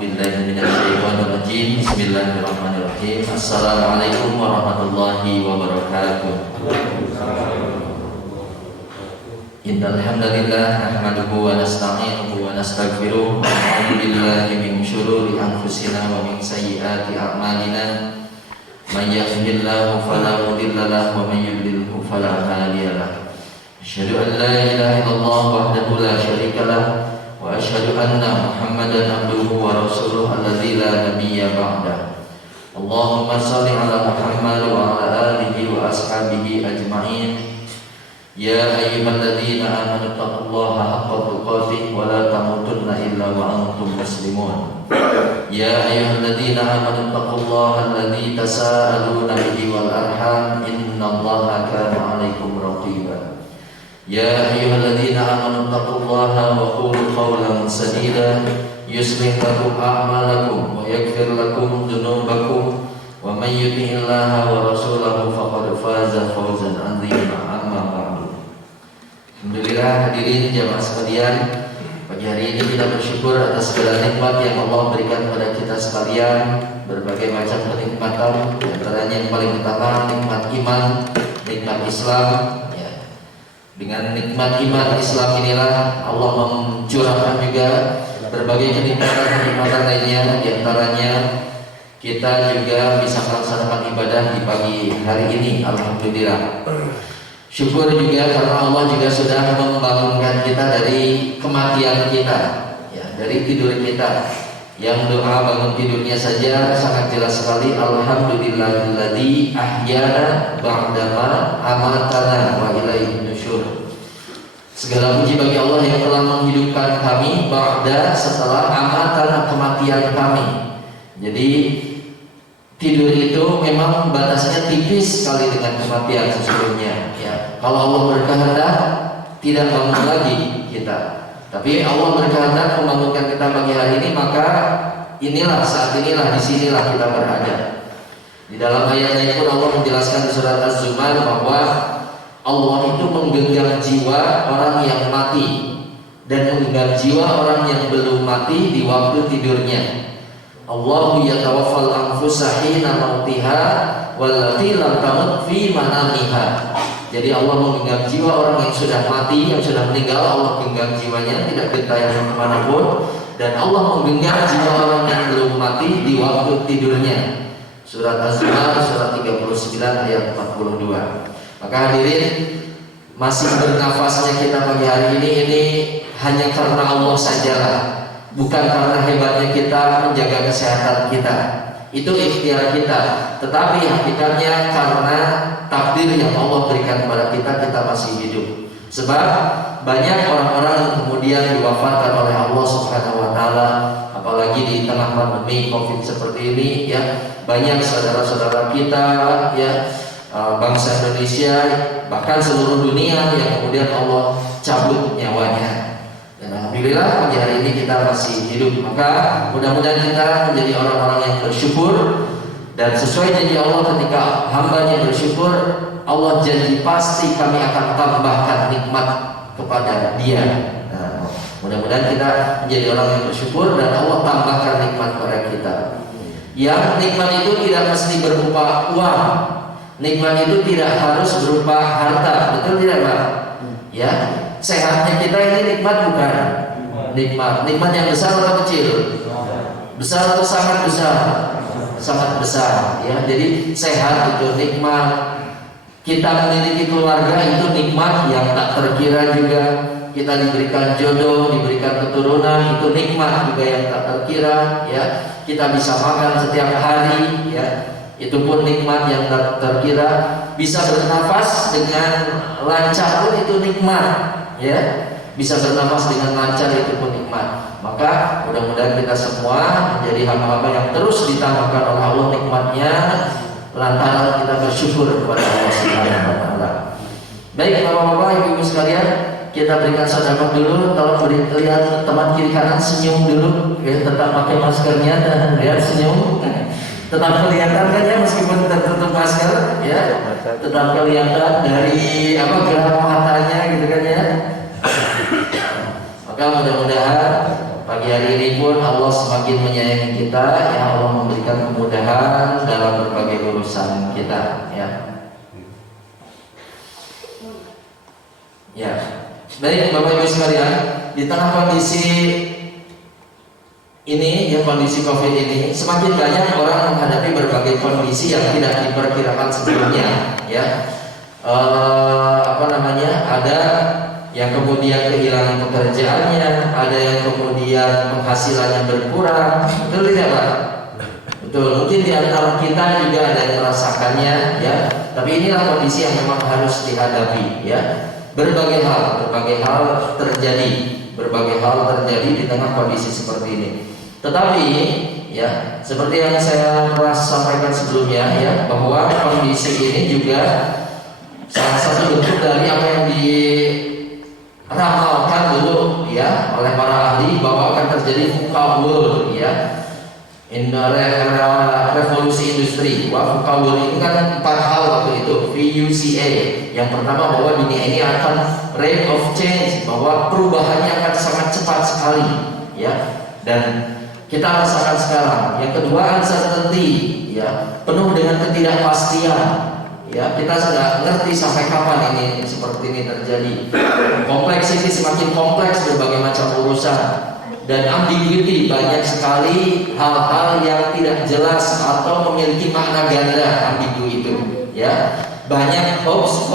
billahi minasyaitonir rajim. Bismillahirrahmanirrahim. Assalamualaikum warahmatullahi wabarakatuh. Innal hamdalillah nahmaduhu wa nasta'inuhu wa nastaghfiruh wa na'udzu billahi min syururi anfusina wa min sayyiati a'malina. May yahdihillahu fala mudilla lahu wa may yudlilhu fala hadiya lahu. Asyhadu an la ilaha illallah wahdahu la syarika lahu wa asyhadu anna Muhammadan abduhu wa rasuluhu alladzi la nabiyya ba'da. Allahumma shalli ala Muhammad wa ala alihi wa ashabihi ajma'in. Ya ayyuhalladzina amanu taqullaha haqqa tuqatih wa la tamutunna illa wa antum muslimun. Ya ayyuhalladzina amanu taqullaha alladzi tasaaluna bihi wal arham innallaha kana 'alaikum raqiba. Ya ayyuhalladzina amanu taqullaha wa qulu qawlan sadida yuslih lakum a'malakum wa yaghfir lakum dhunubakum wa may yuti'illaha wa rasulahu faqad faza fawzan 'azima. Amma ba'du. Alhamdulillah hadirin jamaah sekalian, pagi hari ini kita bersyukur atas segala nikmat yang Allah berikan kepada kita sekalian, berbagai macam kenikmatan, di antaranya yang paling utama nikmat iman, nikmat Islam. Dengan nikmat iman Islam inilah Allah mencurahkan juga berbagai kenikmatan-kenikmatan lainnya. Di antaranya kita juga bisa melaksanakan ibadah di pagi hari ini. Alhamdulillah. Syukur juga karena Allah juga sudah membangunkan kita dari kematian kita, ya, dari tidur kita. Yang doa bangun tidurnya saja sangat jelas sekali. Alhamdulillahilladzi ahyana ba'dama amatana wa ilaihi nusyur. Segala puji bagi Allah yang telah menghidupkan kami ba'da, setelah amatana, kematian kami. Jadi tidur itu memang batasnya tipis sekali dengan kematian sesungguhnya, ya. Kalau Allah berkehendak tidak bangun lagi kita, tapi Allah berkehendak membangunkan kita pagi hari ini, maka inilah saat inilah, disinilah kita berada. Di dalam ayat lain pun Allah menjelaskan di surat Az-Zumar bahwa Allah itu menggenggam jiwa orang yang mati dan menggenggam jiwa orang yang belum mati di waktu tidurnya. Allahu yatawaffal anfusa hina mautiha wallati lam tamut fi manamiha. Jadi Allah menggenggam jiwa orang yang sudah mati, yang sudah meninggal, Allah genggam jiwanya, tidak gentayangan kemanapun. Dan Allah menggenggam jiwa orang yang belum mati di waktu tidurnya. Surat Az-Zumar surat 39 ayat 42. Maka hadirin, masih bernafasnya kita pagi hari ini hanya karena Allah sajalah, bukan karena hebatnya kita menjaga kesehatan kita. Itu ikhtiar kita, tetapi hakikatnya karena takdir yang Allah berikan kepada kita, kita masih hidup. Sebab banyak orang-orang yang kemudian diwafatkan oleh Allah Subhanahu wa taala, apalagi di tengah pandemi Covid seperti ini, ya. Banyak saudara-saudara kita, ya, bangsa Indonesia, bahkan seluruh dunia yang kemudian Allah cabut nyawanya. Dan alhamdulillah pagi hari ini kita masih hidup. Maka mudah-mudahan kita menjadi orang-orang yang bersyukur. Dan sesuai janji Allah, ketika hambanya bersyukur, Allah janji pasti kami akan tambahkan nikmat kepada dia. Nah, mudah-mudahan kita menjadi orang yang bersyukur dan Allah tambahkan nikmat kepada kita. Yang nikmat itu tidak mesti berupa uang. Nikmat itu tidak harus berupa harta, betul tidak Pak? Ya, sehatnya kita ini nikmat bukan? Nikmat yang besar atau kecil? Besar atau sangat besar? Sangat besar, ya. Jadi sehat itu nikmat. Kita memiliki keluarga itu nikmat yang tak terkira juga. Kita diberikan jodoh, diberikan keturunan, itu nikmat juga yang tak terkira, ya. Kita bisa makan setiap hari, ya. Itu pun nikmat yang tak terkira. Bisa bernafas dengan lancar pun itu nikmat, ya. Bisa bernafas dengan lancar itu pun nikmat. Maka mudah-mudahan kita semua menjadi hamba-hamba yang terus ditambahkan oleh Allah nikmatnya lantaran kita bersyukur kepada Allah Subhanahu wa taala. Baik Bapak-bapak, Ibu-ibu sekalian, kita berikan sedekah dulu. Tolong lihat teman kiri kanan, senyum dulu, ya. Tetap pakai maskernya dan lihat senyum. Tetap kelihatan kan, ya, meskipun tertutup masker, ya, tetap kelihatan dari gerah matanya gitu kan, ya. Maka mudah-mudahan pagi hari ini pun Allah semakin menyayangi kita, ya Allah memberikan kemudahan dalam berbagai urusan kita, ya. Ya, baik Bapak Ibu sekalian, di tengah kondisi ini, ya kondisi COVID ini, semakin banyak orang menghadapi berbagai kondisi yang tidak diperkirakan sebelumnya, ya. Ada yang kemudian kehilangan pekerjaannya, ada yang kemudian penghasilannya berkurang, betul tidak Pak? Betul. Mungkin di antara kita juga ada yang merasakannya, ya. Tapi inilah kondisi yang memang harus dihadapi, ya. Berbagai hal terjadi di tengah kondisi seperti ini. Tetapi, ya, seperti yang saya pernah sampaikan sebelumnya, ya, bahwa kondisi ini juga salah satu bentuk dari apa yang diramalkan dulu, ya, oleh para ahli bahwa akan terjadi VUCA world, ya, era revolusi industri. VUCA world ini kan 4 hal waktu itu, VUCA. Yang pertama bahwa dunia ini akan rate of change, bahwa perubahannya akan sangat cepat sekali, ya, dan kita rasakan sekarang. Yang kedua, uncertainty, ya, penuh dengan ketidakpastian. Ya, kita sudah ngerti sampai kapan ini seperti ini terjadi. Kompleksiti semakin kompleks, berbagai macam urusan, dan ambiguity, banyak sekali hal-hal yang tidak jelas atau memiliki makna ganda, ambigu itu, ya. Banyak hoax.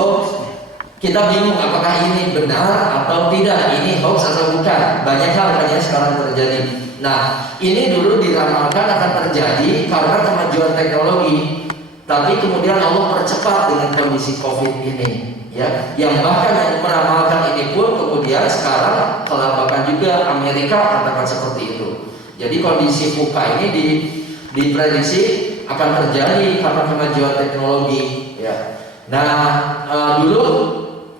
Kita bingung apakah ini benar atau tidak, ini hoax atau bukan. Banyak hal sekarang terjadi. Nah, ini dulu diramalkan akan terjadi karena kemajuan teknologi. Tapi kemudian Allah percepat dengan kondisi COVID ini, ya, yang bahkan yang meramalkan ini pun kemudian sekarang kelabakan juga Amerika katakan seperti itu. Jadi kondisi VUCA ini diprediksi akan terjadi karena kemajuan teknologi, ya. Nah, dulu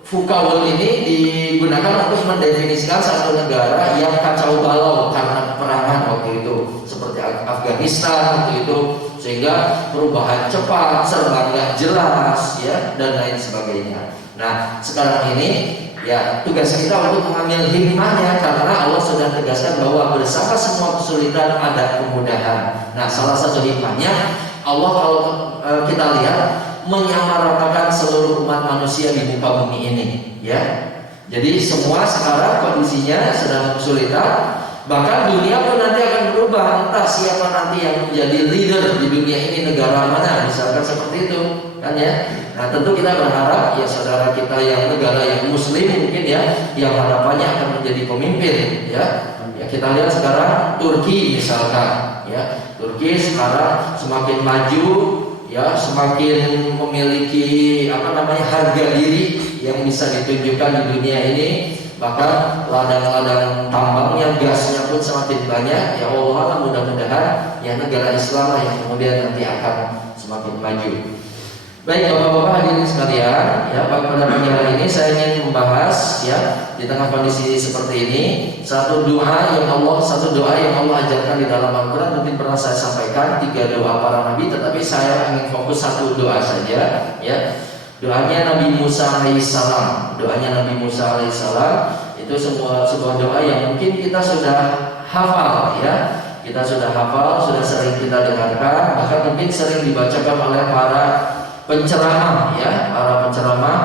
VUCA world ini digunakan untuk mendefinisikan satu negara yang kacau balau karena peperangan waktu itu, seperti Afghanistan waktu itu, sehingga perubahan cepat, serba nggak jelas, ya, dan lain sebagainya. Nah, sekarang ini, ya, tugas kita untuk mengambil hikmahnya karena Allah sudah tegaskan bahwa bersama semua kesulitan ada kemudahan. Nah, salah satu hikmahnya Allah kalau kita lihat menyamaratakan seluruh umat manusia di muka bumi ini, ya. Jadi semua sekarang kondisinya sedang kesulitan. Bahkan dunia pun nanti akan berubah, entah siapa nanti yang menjadi leader di dunia ini, negara mana, misalkan seperti itu, kan, ya. Nah, tentu kita berharap, ya, saudara kita yang negara yang muslim mungkin, ya, yang harapannya akan menjadi pemimpin, ya. Ya, kita lihat sekarang Turki misalkan, ya. Turki sekarang semakin maju, ya, semakin memiliki harga diri yang bisa ditunjukkan di dunia ini. Bahkan ladang-ladang tambangnya, gasnya pun semakin banyak. Ya Allah, mudah-mudahan ya negara Islam lah yang kemudian nanti akan semakin maju. Baik Bapak-bapak hadirin sekalian, ya, pada pagi hari ini saya ingin membahas, ya, di tengah kondisi seperti ini, satu doa yang Allah ajarkan di dalam Al-Quran. Mungkin pernah saya sampaikan 3 doa para nabi, tetapi saya ingin fokus satu doa saja, ya. Doanya Nabi Musa alaihissalam. Itu sebuah doa yang mungkin kita sudah hafal, ya. Kita sudah hafal, sudah sering kita dengarkan, bahkan mungkin sering dibacakan oleh para penceramah, ya, para penceramah,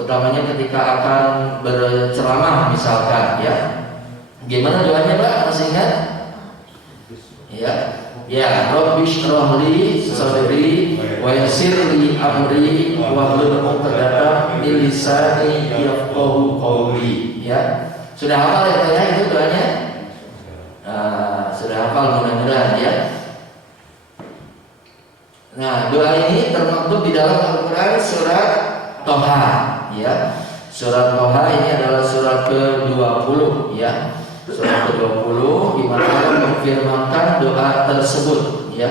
utamanya ketika akan berceramah misalkan, ya. Gimana doanya Pak? Masih ingat? Ya. Ya, Rabbi shrah li sadri wa yassir li amri wahlul 'uqdatam min lisani yafqahu qawli. Ya. Sudah hafal ya itu doanya? Sudah hafal mudah-mudahan, ya. Nah, doa ini termaktub di dalam Al-Quran surat Toha, ya. Surat Toha ini adalah surat ke-20, ya. Surat ke-20 di mana Allah memfirmankan doa tersebut, ya.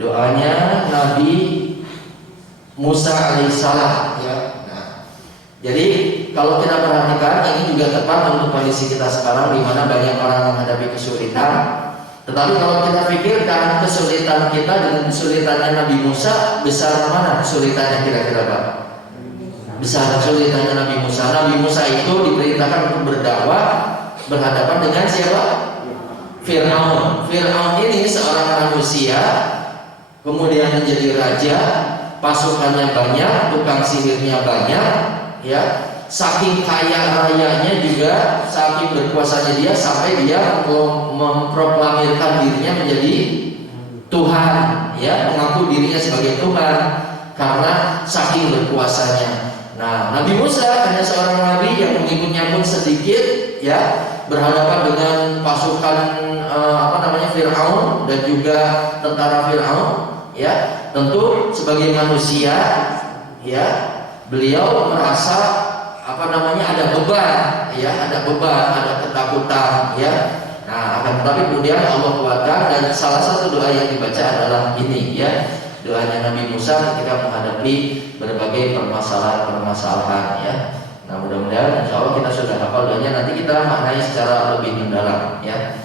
Doanya Nabi Musa alaihissalam, ya. Nah, jadi kalau kita perhatikan ini juga tepat untuk kondisi kita sekarang di mana banyak orang menghadapi kesulitan. Tetapi kalau kita pikirkan kesulitan kita dengan kesulitannya Nabi Musa, besar mana kesulitannya kira-kira Pak? Besar kesulitannya Nabi Musa. Nabi Musa itu diperintahkan untuk berdakwah berhadapan dengan siapa? Fir'aun. Fir'aun ini seorang manusia, kemudian menjadi raja, pasukannya banyak, tukang sihirnya banyak, ya. Saking kaya rayanya juga, saking berkuasanya dia, sampai dia memproklamirkan dirinya menjadi Tuhan, ya, mengaku dirinya sebagai Tuhan karena saking berkuasanya. Nah, Nabi Musa hanya seorang nabi yang pengikutnya pun sedikit, ya, berhadapan dengan pasukan Fir'aun dan juga tentara Fir'aun, ya. Tentu sebagai manusia, ya, beliau merasa ada beban, ya, ada ketakutan, ya. Nah, akan tetapi kemudian Allah kuatkan, dan salah satu doa yang dibaca adalah ini, ya, doanya Nabi Musa ketika menghadapi berbagai permasalahan, ya. Nah, mudah-mudahan insya Allah kita sudah hafal doanya, nanti kita maknai secara lebih mendalam, ya.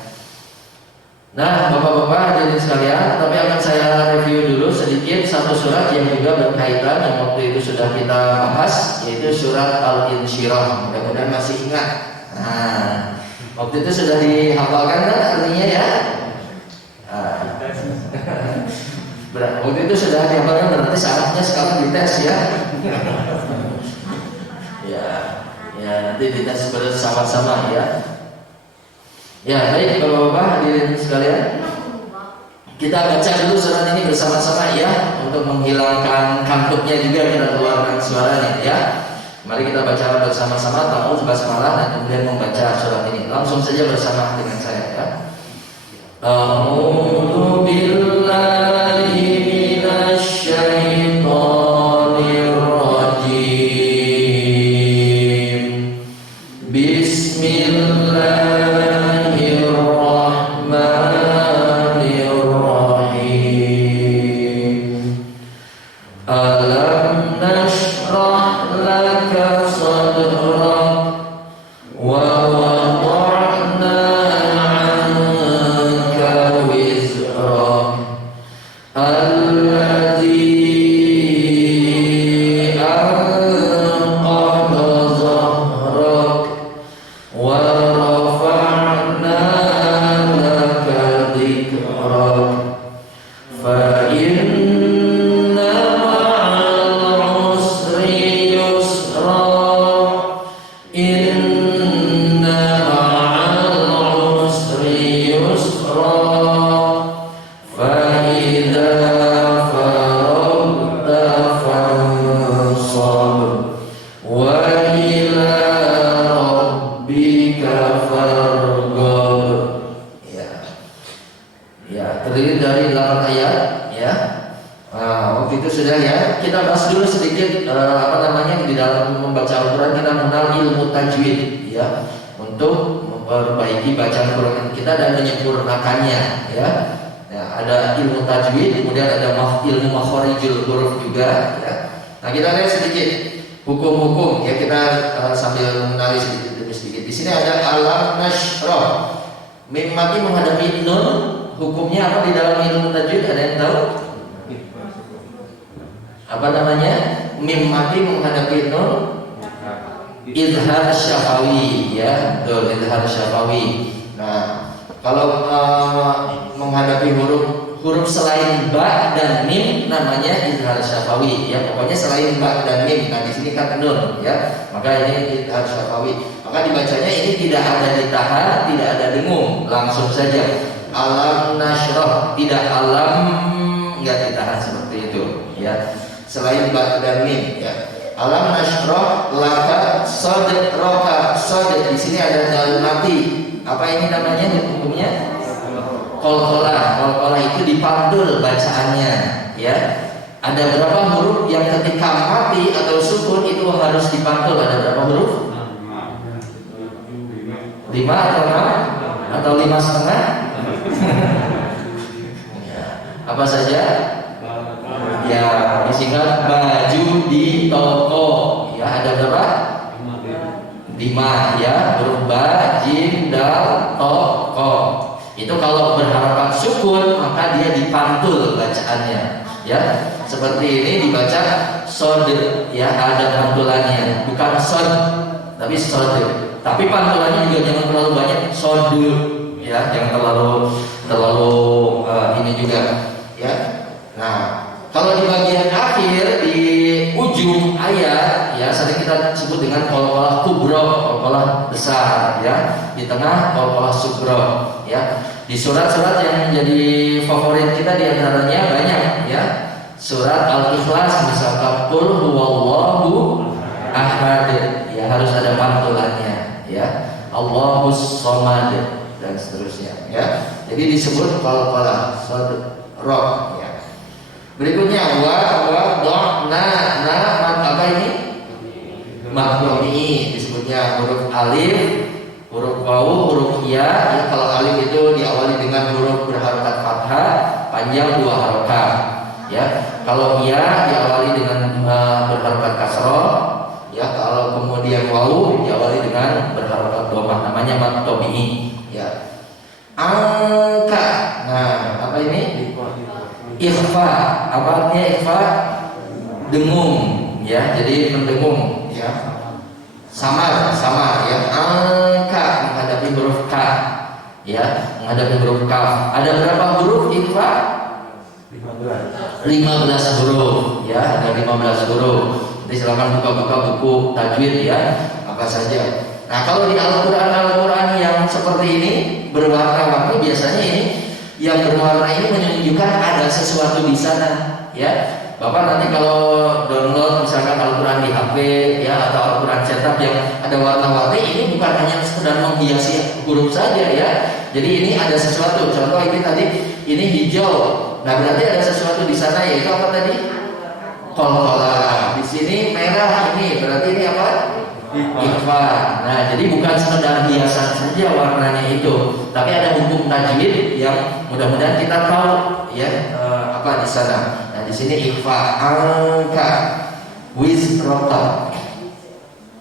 Nah, Bapak-bapak hadirin sekalian, tapi akan saya review dulu sedikit satu surat yang juga berkaitan yang waktu itu sudah kita bahas, yaitu surat Al-Insyirah. Mudah-mudahan masih ingat. Nah, waktu itu sudah dihafalkan kan artinya, ya? Waktu itu sudah dihafalkan, berarti saatnya sekarang dites, ya. Ya, nanti dites bersama-sama, ya. Ya, baik Bapak-bapak hadirin sekalian, kita baca dulu surat ini bersama-sama, ya, untuk menghilangkan kantuknya juga, kita keluarkan suaranya, ya. Mari kita baca bersama-sama ta'awudz basmalah dan kemudian membaca surat ini. Langsung saja bersama dengan saya, ya. A'udzu billahi minasy syaithanir rajim. Bismillah. Izhar syafawi, ya, izhar syafawi. Nah, kalau menghadapi huruf selain ba dan mim namanya izhar syafawi, ya. Pokoknya selain ba dan mim. Nah, di sini kan nun, ya. Maka ini izhar syafawi. Maka dibacanya ini tidak ada ditahan, tidak ada dengung, langsung saja. Alam nasroh, tidak alam, enggak ditahan seperti itu, ya. Selain ba dan mim, ya. Alam nasroh laka sadroka. Sad di sini ada dal mati. Apa ini namanya hukumnya? Qalqalah itu dipantul bacaannya, ya. Ada berapa huruf yang ketika mati atau sukun itu harus dipantul? Ada berapa huruf? 5 atau 6 atau 5,5? Apa saja? Ya, disingkat baju di toko. Ya, ada berapa? 5, ya. Huruf ba, jim, dal, to, ko. Itu kalau berharapan sukun maka dia dipantul bacaannya, ya. Seperti ini dibaca sod, ya, ada pantulannya, bukan sod tapi sod. Tapi pantulannya juga jangan terlalu banyak, sodu, ya, jangan terlalu ini juga ya. Nah, kalau di bagian akhir di ujung ayat ya sering kita sebut dengan qalqalah kubra, qalqalah besar ya. Di tengah qalqalah sughra ya. Di surat-surat yang jadi favorit kita di antaranya banyak ya. Surat Al-Ikhlas misalkan qul huwallahu ahad ya, harus ada pantulannya ya. Allahus samad dan seterusnya ya. Jadi disebut qalqalah sadra ya. Berikutnya apa ini? Makdumi disebutnya huruf alif, huruf wawu, huruf ya. Ya, kalau alif itu diawali dengan huruf berharokat fathah panjang 2 harokat. Ya, kalau ya diawali dengan berharokat kasroh. Ya, kalau kemudian wawu diawali dengan berharokat dhammah, namanya makdumi. Ya. Angka. Nah, apa ini? Ikhfa. Apa artinya ikhfa? Dengung ya, jadi mendengung ya. Samar ya. Angka menghadapi huruf ka ya, menghadapi huruf kaf. Ada berapa huruf ikhfa? 15 huruf ya, ada 15 huruf. Jadi silakan buka-buka buku tajwid ya, apa saja. Nah, kalau di Al-Qur'an yang seperti ini berwarna-warni, biasanya ini yang berwarna ini menunjukkan ada sesuatu di sana ya. Bapak nanti kalau download misalkan Al-Qur'an di HP ya, atau Al-Qur'an cetak yang ada warna-warni, ini bukan hanya sekedar menghiasi huruf saja ya. Jadi ini ada sesuatu. Contoh ini tadi ini hijau. Nah, berarti ada sesuatu di sana, yaitu apa tadi? Qalqalah. Di sini merah, ini berarti ini apa? Ikhfa. Nah, jadi bukan sekedar hiasan saja warnanya itu, tapi ada hukum tajwid yang mudah-mudahan kita tahu ya apa di sana. Nah, di sini ikhfa, angka, wizrota.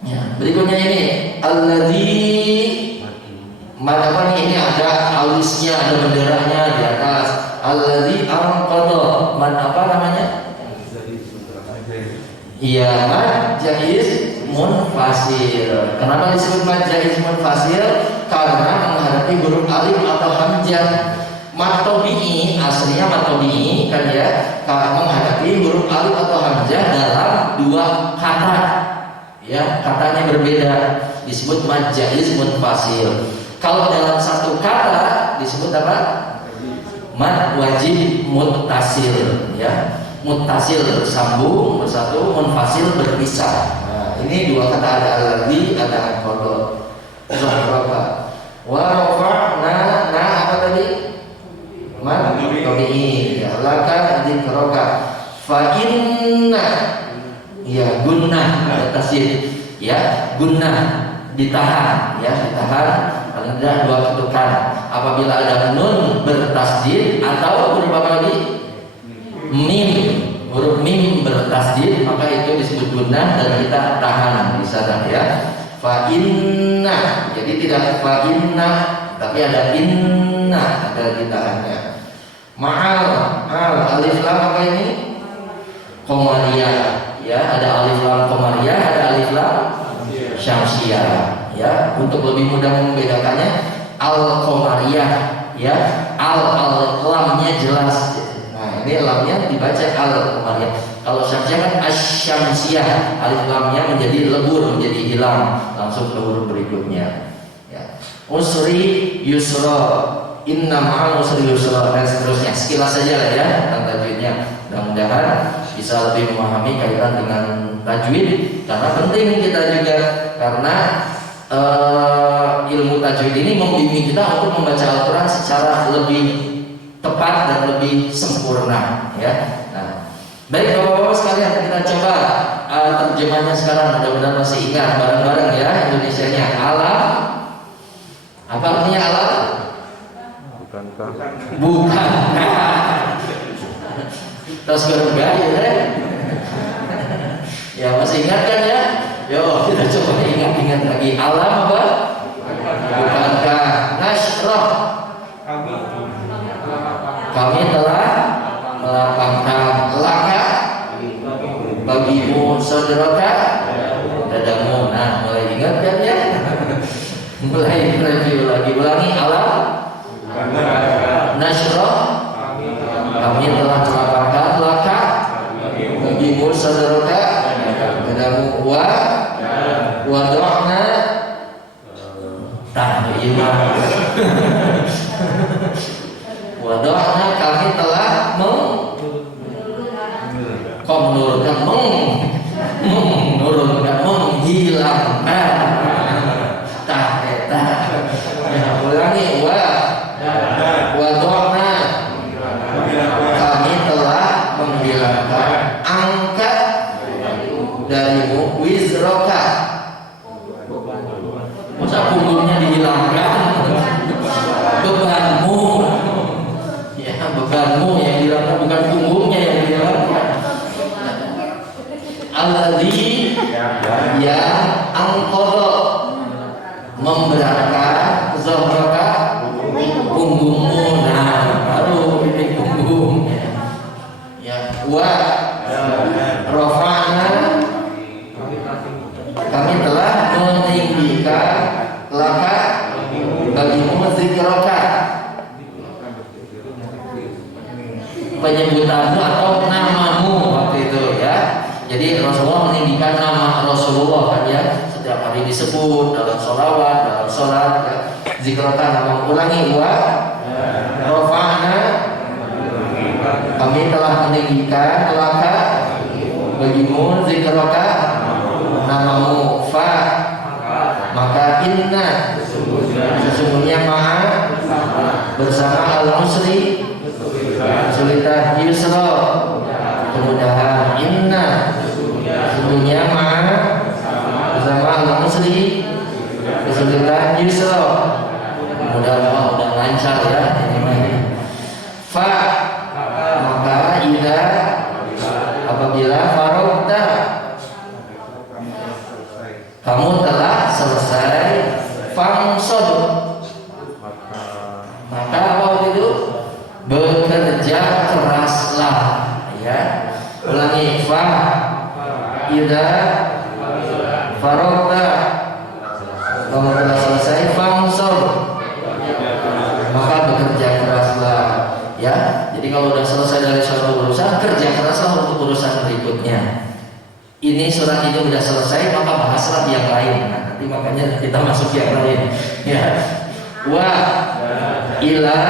Ya, berikutnya ini alladzi apa nih, ini ada alisnya, ada benderanya di atas. Alladzi anqadha, man apa namanya? Iya, mad jaiz munfasil. Kenapa disebut mad jaiz munfasil? Karena menghadapi huruf alif atau hamzah. Mad tabi'i, aslinya mad tabi'i kan ya, menghadapi huruf alif atau hamzah dalam 2 kata. Ya, katanya berbeda, disebut mad jaiz munfasil. Kalau dalam 1 kata disebut apa? Mad wajib muttasil ya. Muttasil bersambung bersatu, munfasil berpisah. Nah, ini 2 kata, ada alladzi, ada anqadha. Zahraba. Wa rafa'na, apa tadi? Mad tabi'i. Ya, laka dzikraka. Fa inna. Ya, gunnah ada tasydid. Ya, gunnah ditahan ya, ditahan paling tidak 2 ketukan. Apabila ada nun bertasydid atau huruf apa lagi? Mim, huruf mim bertasydid, maka itu disebut gunnah dan kita tahan di sana ya. Fa inna, jadi tidak fa inna, tapi ada inna, ada ditahannya. Ma'al, alif lam apa ini? Qamariyah ya, ada alif lam qamariyah, ada alif lam syamsiyah ya. Untuk lebih mudah membedakannya, al-qamariyah ya, lamnya jelas. Nah, ini lamnya dibaca al-qamariyah. Kalau syamsiyah kan asy-syamsiyah, alif lamnya menjadi lebur, menjadi hilang, langsung ke huruf berikutnya ya. Usri yusra, inna ma'al usri yusra, dan seterusnya. Sekilas saja lah ya tentang tajwidnya. Mudah-mudahan bisa lebih memahami kaitan dengan tajwid, karena penting kita juga, karena ilmu tajwid ini membimbing kita untuk membaca Al-Quran secara lebih tepat dan lebih sempurna ya. Nah, baik Bapak-bapak sekalian, kita coba terjemahnya sekarang, mudah-mudahan masih ingat bareng-bareng ya Indonesianya. Alam, apa artinya alam? Bukankah? Bukan. Terus bergaya ya. Ya, masih ingat kan ya? Yo, kita coba ingat-ingat lagi. Alam apa? Bukankah? Nasrah, kami telah melapangkan laka bagimu saudara dadamu. Nah, mulai ingat kan ya? Mulai review lagi, ulangi. Alam nasyrah kami telah melapangkan laka bagimu saudara padamu wada'na wada'na kami telah menurunkan menghilangkan ulangi wada'na kami telah menghilangkan angkat darimu wizroka. Masa punggungnya dihilangkan? Bebanmu yang dihilangkan, bukan punggungnya yang dihilangkan. Alladzi yang angkodo memberatkan zohraka punggungmu. Nah, baru ini punggung ya. Rofa'na kami telah meninggikan laka bagimu zikraka, penyebutanmu atau namamu waktu itu ya. Jadi Rasulullah meninggikan nama Rasulullah kan ya, setiap hari disebut dalam sholawat, dalam sholat ya. Zikraka nama, ulangi rofa'na kami telah meninggikan laka bagimu zikraka namamu maka inna sesungguhnya ma'a bersama al-usri kesulitan yusra kemudahan. Inna sesungguhnya ma'a bersama al-usri kesulitan yusra kemudahan. Udah lancar ya ini. Maka idza apabila faragta kamu telah selesai fansod maka apa itu bekerja keraslah ya. Ulangi idza faragta kamu telah selesai fansod maka bekerja keraslah ya. Jadi kalau sudah selesai dari suatu urusan, kerja keraslah untuk urusan berikutnya. Ini surat ini sudah selesai, maka bahaslah yang lain. Nah, nanti makanya kita masuk yang lain. Ya. Ila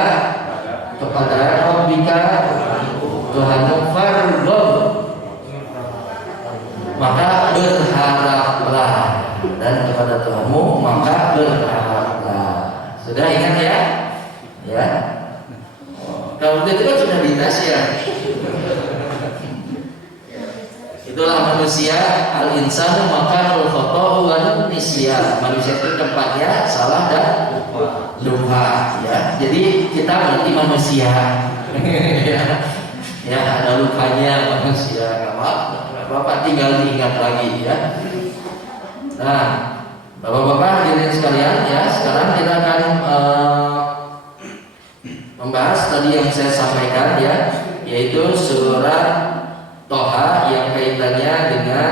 kepada Rabbika Tuhanmu farghab maka berharaplah, dan kepada Tuhanmu maka berharaplah. Sudah ingat ya? Ya. Kalau itu kan sudah dinas ya. Itulah manusia al-insanu makanul khata'u wa nisyan. Manusia itu tempatnya salah dan lupa ya. Jadi kita berarti manusia. Ya, ada lupanya manusia. Bapak tinggal diingat lagi ya. Nah, Bapak-bapak hadirin sekalian ya, sekarang kita akan membahas tadi yang saya sampaikan ya, yaitu surat Toha yang kaitannya dengan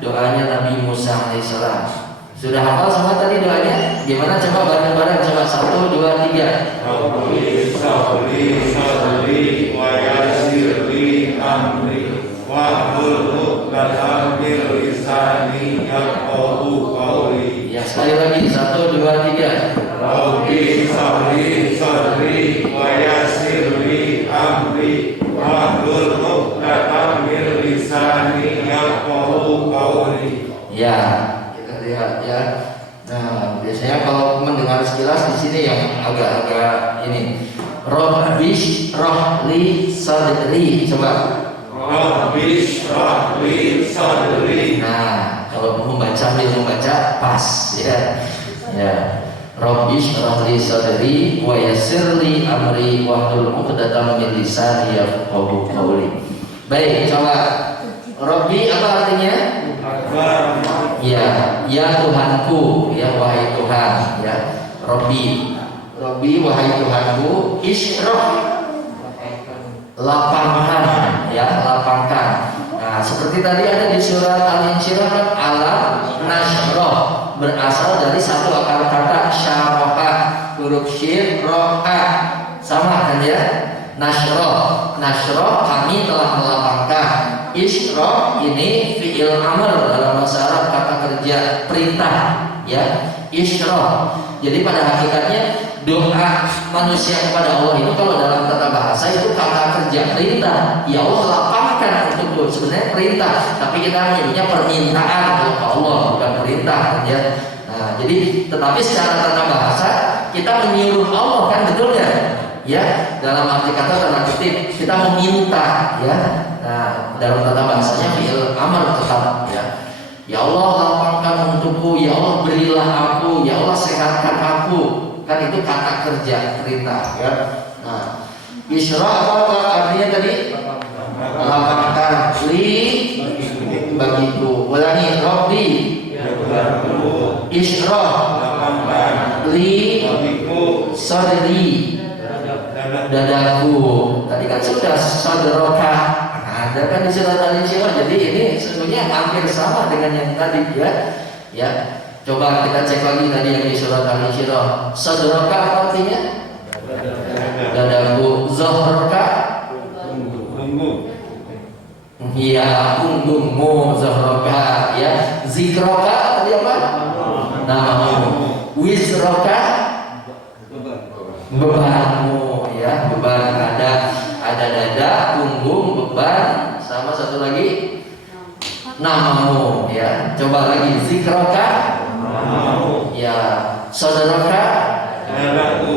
doanya Nabi Musa alaihissalam. Sudah hafal semua tadi doanya? Gimana? Coba bareng-bareng, coba 1, 2, 3. Rabbi sabri sadri wa yassirli amri wahlul 'uqdatam min lisani yafqahu qawli. Ya, sekali lagi 1, 2, 3. Rabbi sabri sadri wa yassirli amri wahlul 'uqdatam min lisani yafqahu qawli. Ya, kita lihat ya. Nah, biasanya kalau mendengar sekilas di sini yang agak-agak ini. Rabbish rahli sadri. Coba. Rabbish rahli sadri. Nah, kalau membaca sambil membaca pas ya. Ya. Rabbish rahli sadri wa yassirli amri wahlul 'uqdatam min lisani yafqahu qawli. Baik, coba. Rabbi apa artinya? Ya, ya Tuhanku, ya wahai Tuhan, ya. Rabbi, wahai Tuhanku, isyrah, lapangkan, ya, lapangkan. Nah, seperti tadi ada di surat Al-Insyirah kan, alam nasroh berasal dari satu akar kata syarokah, huruf syin roka, sama kan ya. Nashro kami telah melapangkan. Ishro ini fi'il amr dalam bahasa Arab, kata kerja perintah ya. Ishro. Jadi pada hakikatnya doa manusia kepada Allah itu kalau dalam tata bahasa itu kata kerja perintah. Ya Allah lapangkan untuk sebenarnya perintah, tapi kita menyebutnya permintaan kalau ke Allah, bukan perintah ya. Nah, jadi tetapi secara tata bahasa kita menyuruh Allah kan, betul ya? Ya, dalam arti kata tanda kutip kita meminta ya. Nah, dalam tata bahasanya fi'il amr tetap ya. Ya Allah lapangkan untukku, ya Allah berilah aku, ya Allah sehatkan aku. Kan itu kata kerja perintah ya. Nah, isra apa artinya tadi? Lapangkan li bagiku. Ulangi, Rabbi isra li sadri dadaku. Tadi kan sudah sadroka ada kan di surat Al-Insyirah. Jadi ini sebenarnya hampir sama dengan yang tadi ya. Ya, coba kita cek lagi tadi yang di surat Al-Insyirah. Sadroka apa artinya? Dadaku. Zohroka ya punggungmu. Zohroka ya. Zikroka tadi apa? Namamu. Wisroka bebanmu ya. Beban ada dada, punggung, beban, sama satu lagi namamu ya. Coba lagi, zikroka namamu ya. Saudaraku dadaku.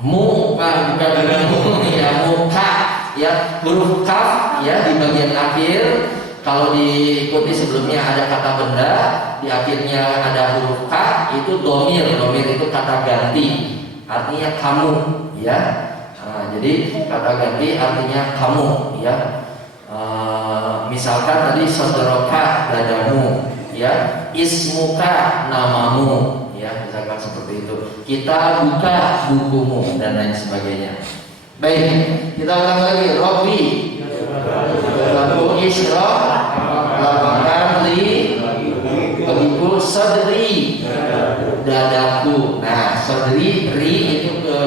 Bukan dadamu ya. Muka ya, huruf kaf ya di bagian akhir. Kalau diikuti sebelumnya ada kata benda, di akhirnya ada huruf kaf, itu domir. Domir itu kata ganti, artinya kamu ya. Nah, jadi kata ganti artinya kamu ya. Misalkan tadi saudaraku dadamu ya, ismuka namamu ya, misalkan seperti itu. Kita buka bukumu dan lain sebagainya. Baik, kita ulang lagi. Rabbi lalu isra lapangkan li bagiku sadri dadaku. Nah, sadri ri itu ke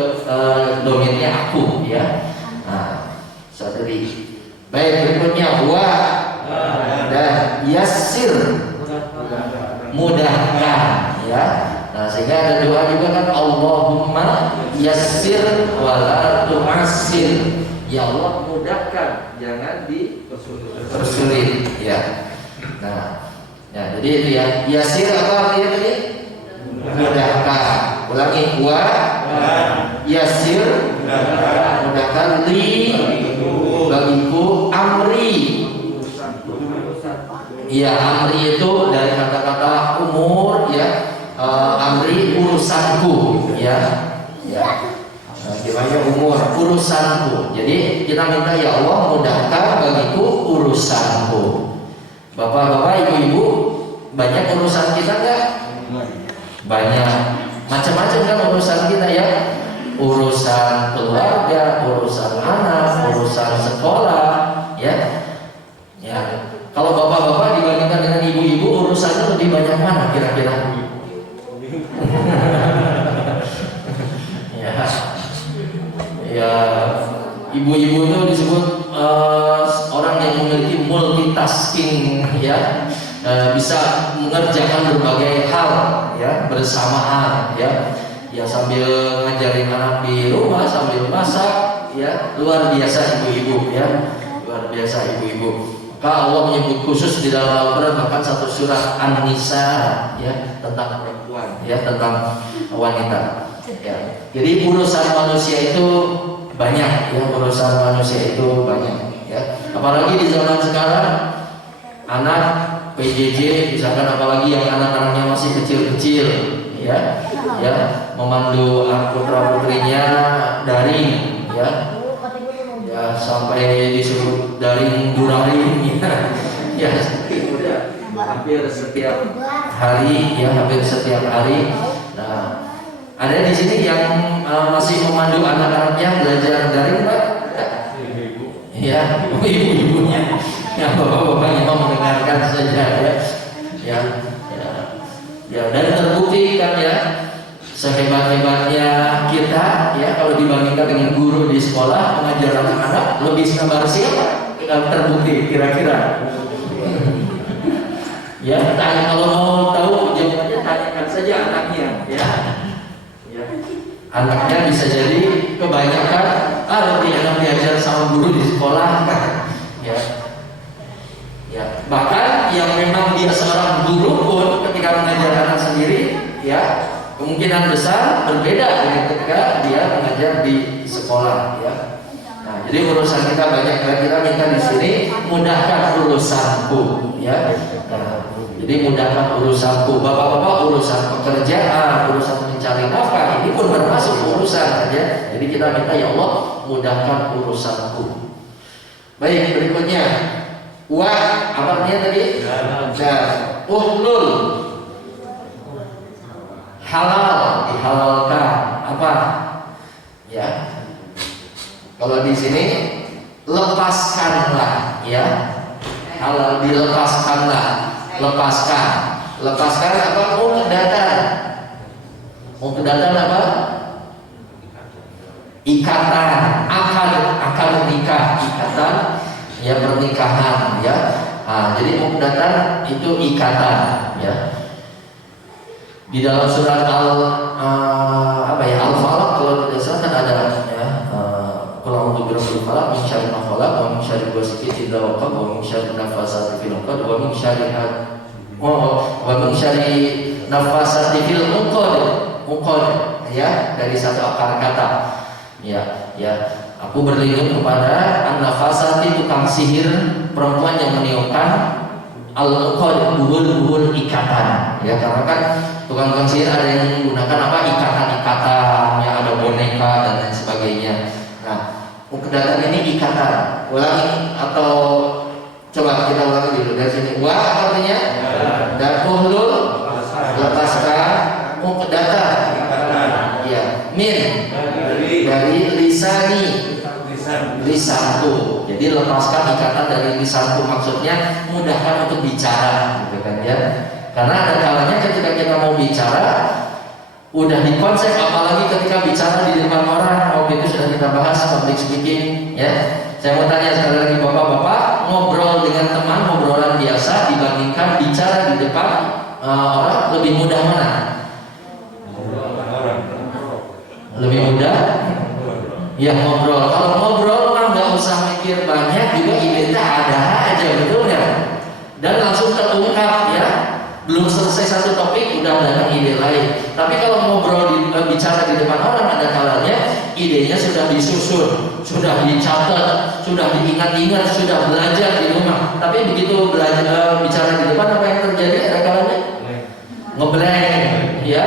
dominnya aku ya. Nah, sadri. Baik, berikutnya wa dan yassir mudahkan ya. Nah, sehingga ada doa juga kan, Allahumma yassir wa la tu'assir. Ya Allah mudahkan, jangan dipersulit ya. Nah, ya, jadi itu ya. Yassir apa artinya tadi? Mudahkan. Ulangi, wa yassir mudahkan li bagiku amri. Ya, amri itu dari kata-kata umur ya. Amri urusanku ya. Ya. Nah, gimana umur urusanku. Jadi kita minta ya Allah mudahkan bagiku urusanku. Bapak-bapak, ibu-ibu, banyak urusan kita enggak? Banyak. Macam-macam kan urusan kita ya. Urusan keluarga, urusan anak, urusan sekolah ya. Ya. Kalau bapak-bapak dibandingkan dengan ibu-ibu, urusannya lebih banyak mana kira-kira? Ya, ibu-ibu itu disebut orang yang memiliki multitasking ya, bisa mengerjakan berbagai hal ya bersamaan ya. Ya, sambil ngajarin anak di rumah, sambil masak ya, luar biasa ibu-ibu ya, luar biasa ibu-ibu. Maka Allah menyebut khusus di dalam Al-Quran bahkan satu surat An-Nisa ya, tentang perempuan ya, tentang wanita ya. Jadi urusan manusia itu banyak ya, urusan manusia itu banyak ya. Apalagi di zaman sekarang, anak PJJ misalkan, apalagi yang anak-anaknya masih kecil-kecil ya, ya memandu putra putrinya daring ya, ya sampai disuruh daring duraring ya, udah hampir setiap hari ya, hampir setiap hari. Nah, ada di sini yang masih memandu anak-anaknya belajar daring, Pak? Ya, ibu-ibunya, ya bapak-bapaknya mau mendengarkan saja ya, ya, ya, dan terbukti kan ya, sehebat-hebatnya kita ya, kalau dibandingkan dengan guru di sekolah mengajar anak-anak, lebih sabar siapa? Terbukti kira-kira. Ya, tanya kalau mau tahu jawabannya tanyakan saja anaknya ya. Ya. Anaknya bisa jadi kebanyakan lebih enak diajar sama guru di sekolah ya. Ya, bahkan yang memang dia seorang guru pun ketika mengajar anak sendiri ya, kemungkinan besar berbeda dengan ketika dia mengajar di sekolah ya. Nah, jadi urusan kita banyak, kita minta di sini mudahkan urusanku ya. Nah, jadi mudahkan urusanku, bapak-bapak urusan pekerjaan, urusan mencari nafkah ini pun termasuk urusan ya. Jadi kita minta ya Allah mudahkan urusanku. Baik, berikutnya wa apa artinya tadi? Dan uhlul halal, dihalalkan apa? Ya. Kalau di sini lepaskanlah ya. Halal dilepaskanlah. Lepaskan apa? Muqaddatan apa? Ikatan, akad nikah, ikatan ya, pernikahan ya. Nah, jadi muqaddatan itu ikatan ya. Di dalam surat Al-Falaq kalau tidak salah kan ada ya, qul a'udzu birabbil falaq min syarri ma khalaq wa min syarri ghasiqin idza waqab wa min syarri nafasati fil 'uqad wa min syarri nafasati fil 'uqad ya, dari satu akar kata ya. Aku berlindung kepada an-nafasati, tukang sihir perempuan yang meniupkan, al-uqad, buhul ikatan ya, karena kan tukang sihir ada yang menggunakan apa, ikatan ya, ada boneka dan lain sebagainya. Nah, muqaddatan ini ikatan. Ulangi atau coba kita ulangi dulu dari sini. Wa artinya dan uhlul lepaskan, muqaddatan ya, min dari lisanku. Jadi lepaskan ikatan dari lisanku, maksudnya mudahkan untuk bicara gitu kan ya. Karena ada kalanya ketika kita mau bicara udah dikonsep, apalagi ketika bicara di depan orang. Waktu itu sudah kita bahas public speaking ya. Saya mau tanya sekali lagi, bapak-bapak ngobrol dengan teman, ngobrolan biasa dibandingkan bicara di depan orang, lebih mudah mana? Lebih mudah? Ya ngobrol. Kalau ngobrol mah nggak usah mikir banyak, juga ide ada aja, betul ya? Dan langsung terungkap ya. Belum selesai satu topik udah ada ide lain. Tapi kalau ngobrol bicara di depan orang, ada kalanya idenya sudah disusun, sudah dicatat, sudah diingat-ingat, sudah belajar di rumah. Tapi begitu belajar bicara di depan, apa yang terjadi? Ada kalanya ngeblank ya.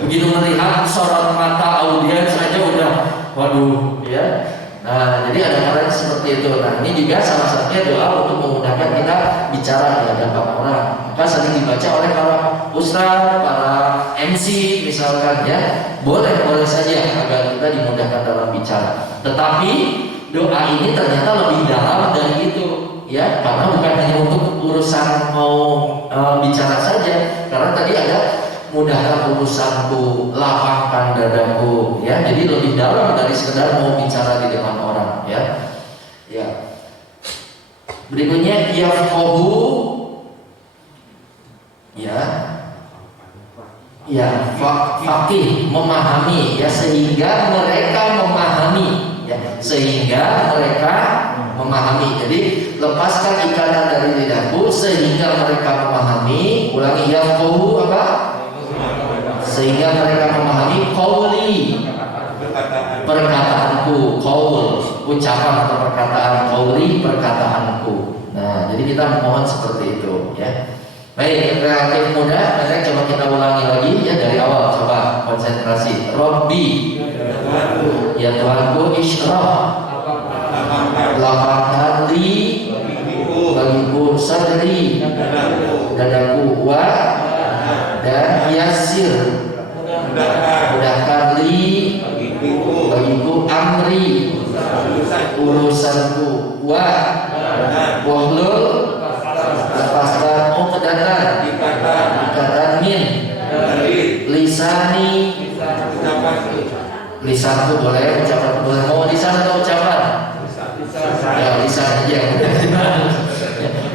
Begitu melihat sorot mata audiens saja udah waduh ya. Nah, jadi ada kalanya seperti itu. Nah, ini juga salah satunya doa untuk memudahkan kita bicara di hadapan orang. Maka sering dibaca oleh para ustaz, para MC misalkan ya. Boleh saja agar kita dimudahkan dalam bicara. Tetapi doa ini ternyata lebih dalam dari itu ya, karena bukan hanya untuk urusan mau bicara saja. Karena tadi ada mudahkan urusanku, lapangkan dadaku ya. Jadi lebih dalam dari sekedar mau bicara di depan orang ya. Ya. Berikutnya yafqahu ya. Ya, faqih, memahami ya, sehingga mereka memahami ya, sehingga mereka memahami. Jadi lepaskan ikatan dari lidahku sehingga mereka memahami. Ulangi, yafqahu apa? Sehingga mereka memahami qauli, perkataanku, qaul, ucapan atau perkataan, qauli, perkataanku. Nah, jadi kita memohon seperti itu ya. Baik, relatif mudah. Nanti coba kita ulangi lagi ya dari awal. Coba konsentrasi. Robbi, ya Tuhanku, isyrah, lapangkan li bagiku, sadri, dadaku, wa dan yasir, mudahkan li bagiku, amri, urusanku, wa wahlul lepaskan, muqaddatan ikatan, min lisani lisanku boleh, ucapan boleh. Mau lisan atau ucapan? Ya, lisan aja.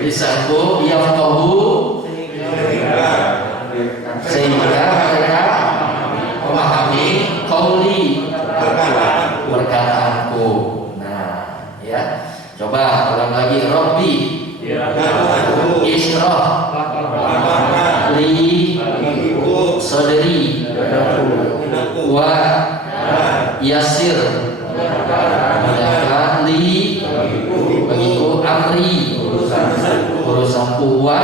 Lisanku yang tahu sehingga mereka memahami qauli perkataanku. Nah, ya. Coba ulang lagi. Rabbi ishrah li sadri wa yasir mudahkan li bagiku amri urusanku wa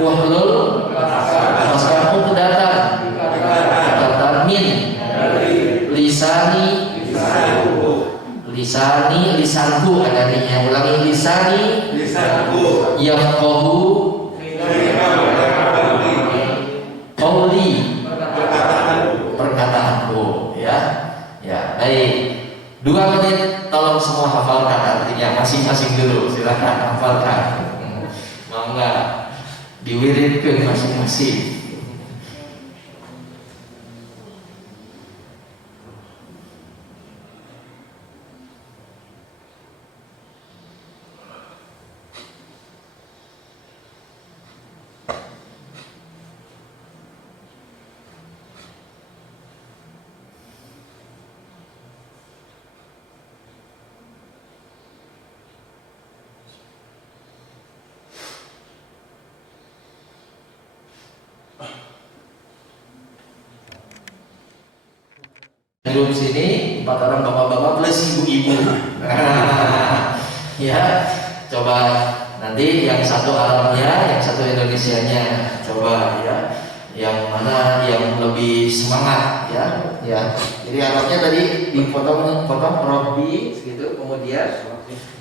wahlul masaku kedatan min lisanku adanya. Ulangi lisanku yafqahu qauli perkataanku, ya. Ya, baik. 2 menit tolong semua hafalkan artinya masing-masing dulu. Silakan hafalkan. Mau enggak diwiridkeun masing-masing. Belum sini 4 orang bapak-bapak plus ibu-ibu. Ya, coba nanti yang satu Arabnya, yang satu Indonesianya, coba ya. Yang mana yang lebih semangat, ya. Ya. Jadi Arabnya tadi dipotong Robbi gitu, kemudian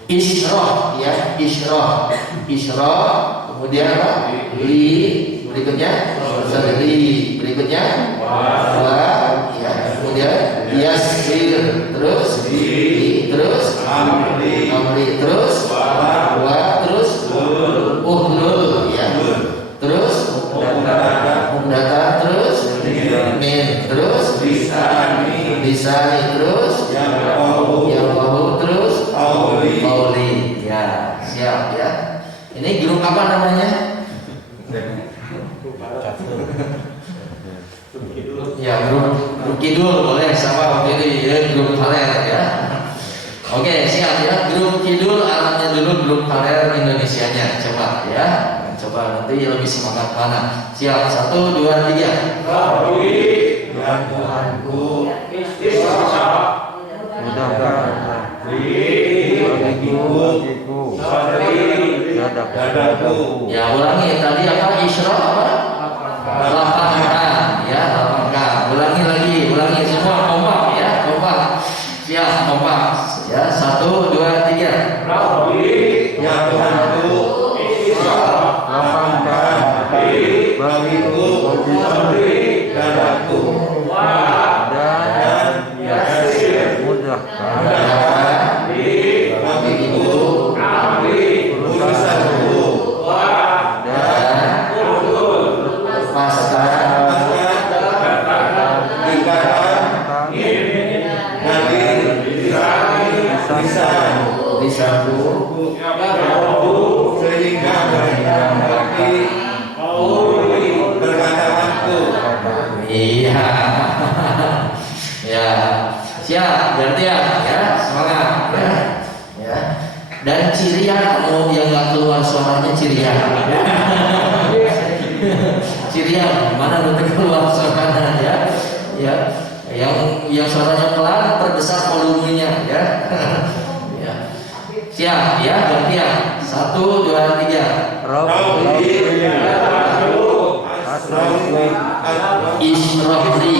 isyrah, ya, isyrah, kemudian apa? Li, berikutnya sadri, berikutnya wa, ya, kemudian yasir, terus terus amri, terus wa, terus uhlul, ya, terus mudata, terus min, terus lisani, terus yang bahu, terus qauli. Ya, siap ya. Ini grup apa namanya? Ya, grup kidul boleh sama pilih ya, grup kaler ya. Oke, siap ya. Grup kidul alatnya dulu, grup kaler Indonesianya. Coba ya. Coba nanti lebih semangat mana. Siap, 1, 2, 3. Rabbi ya Tuhanku mudahkan bagiku dadaku. Ya, ulangi tadi apa? Isyrah apa? Lapangkan, ya, lapangkan. Ulangi semua kompak ya, kompak. Siap, kompak. Ya, 1, 2, 3. Rabbi ya Tuhanku Lapangkan bagiku dadaku dan mudahkan bagiku urusanku dan Lepaskan lisanku sehingga mengerti perkataanku. Iya. Ya, siap, gantian ya, semangat ya. Ya. Dan cirian kamu yang nggak keluar suaranya cirian. Cirian, mana nanti keluar suaranya ya? Ya. Yang suaranya pelan perbesar volumenya ya. Ya. Siap ya, gantian. 1, 2, 3. Rabbi Isyrafli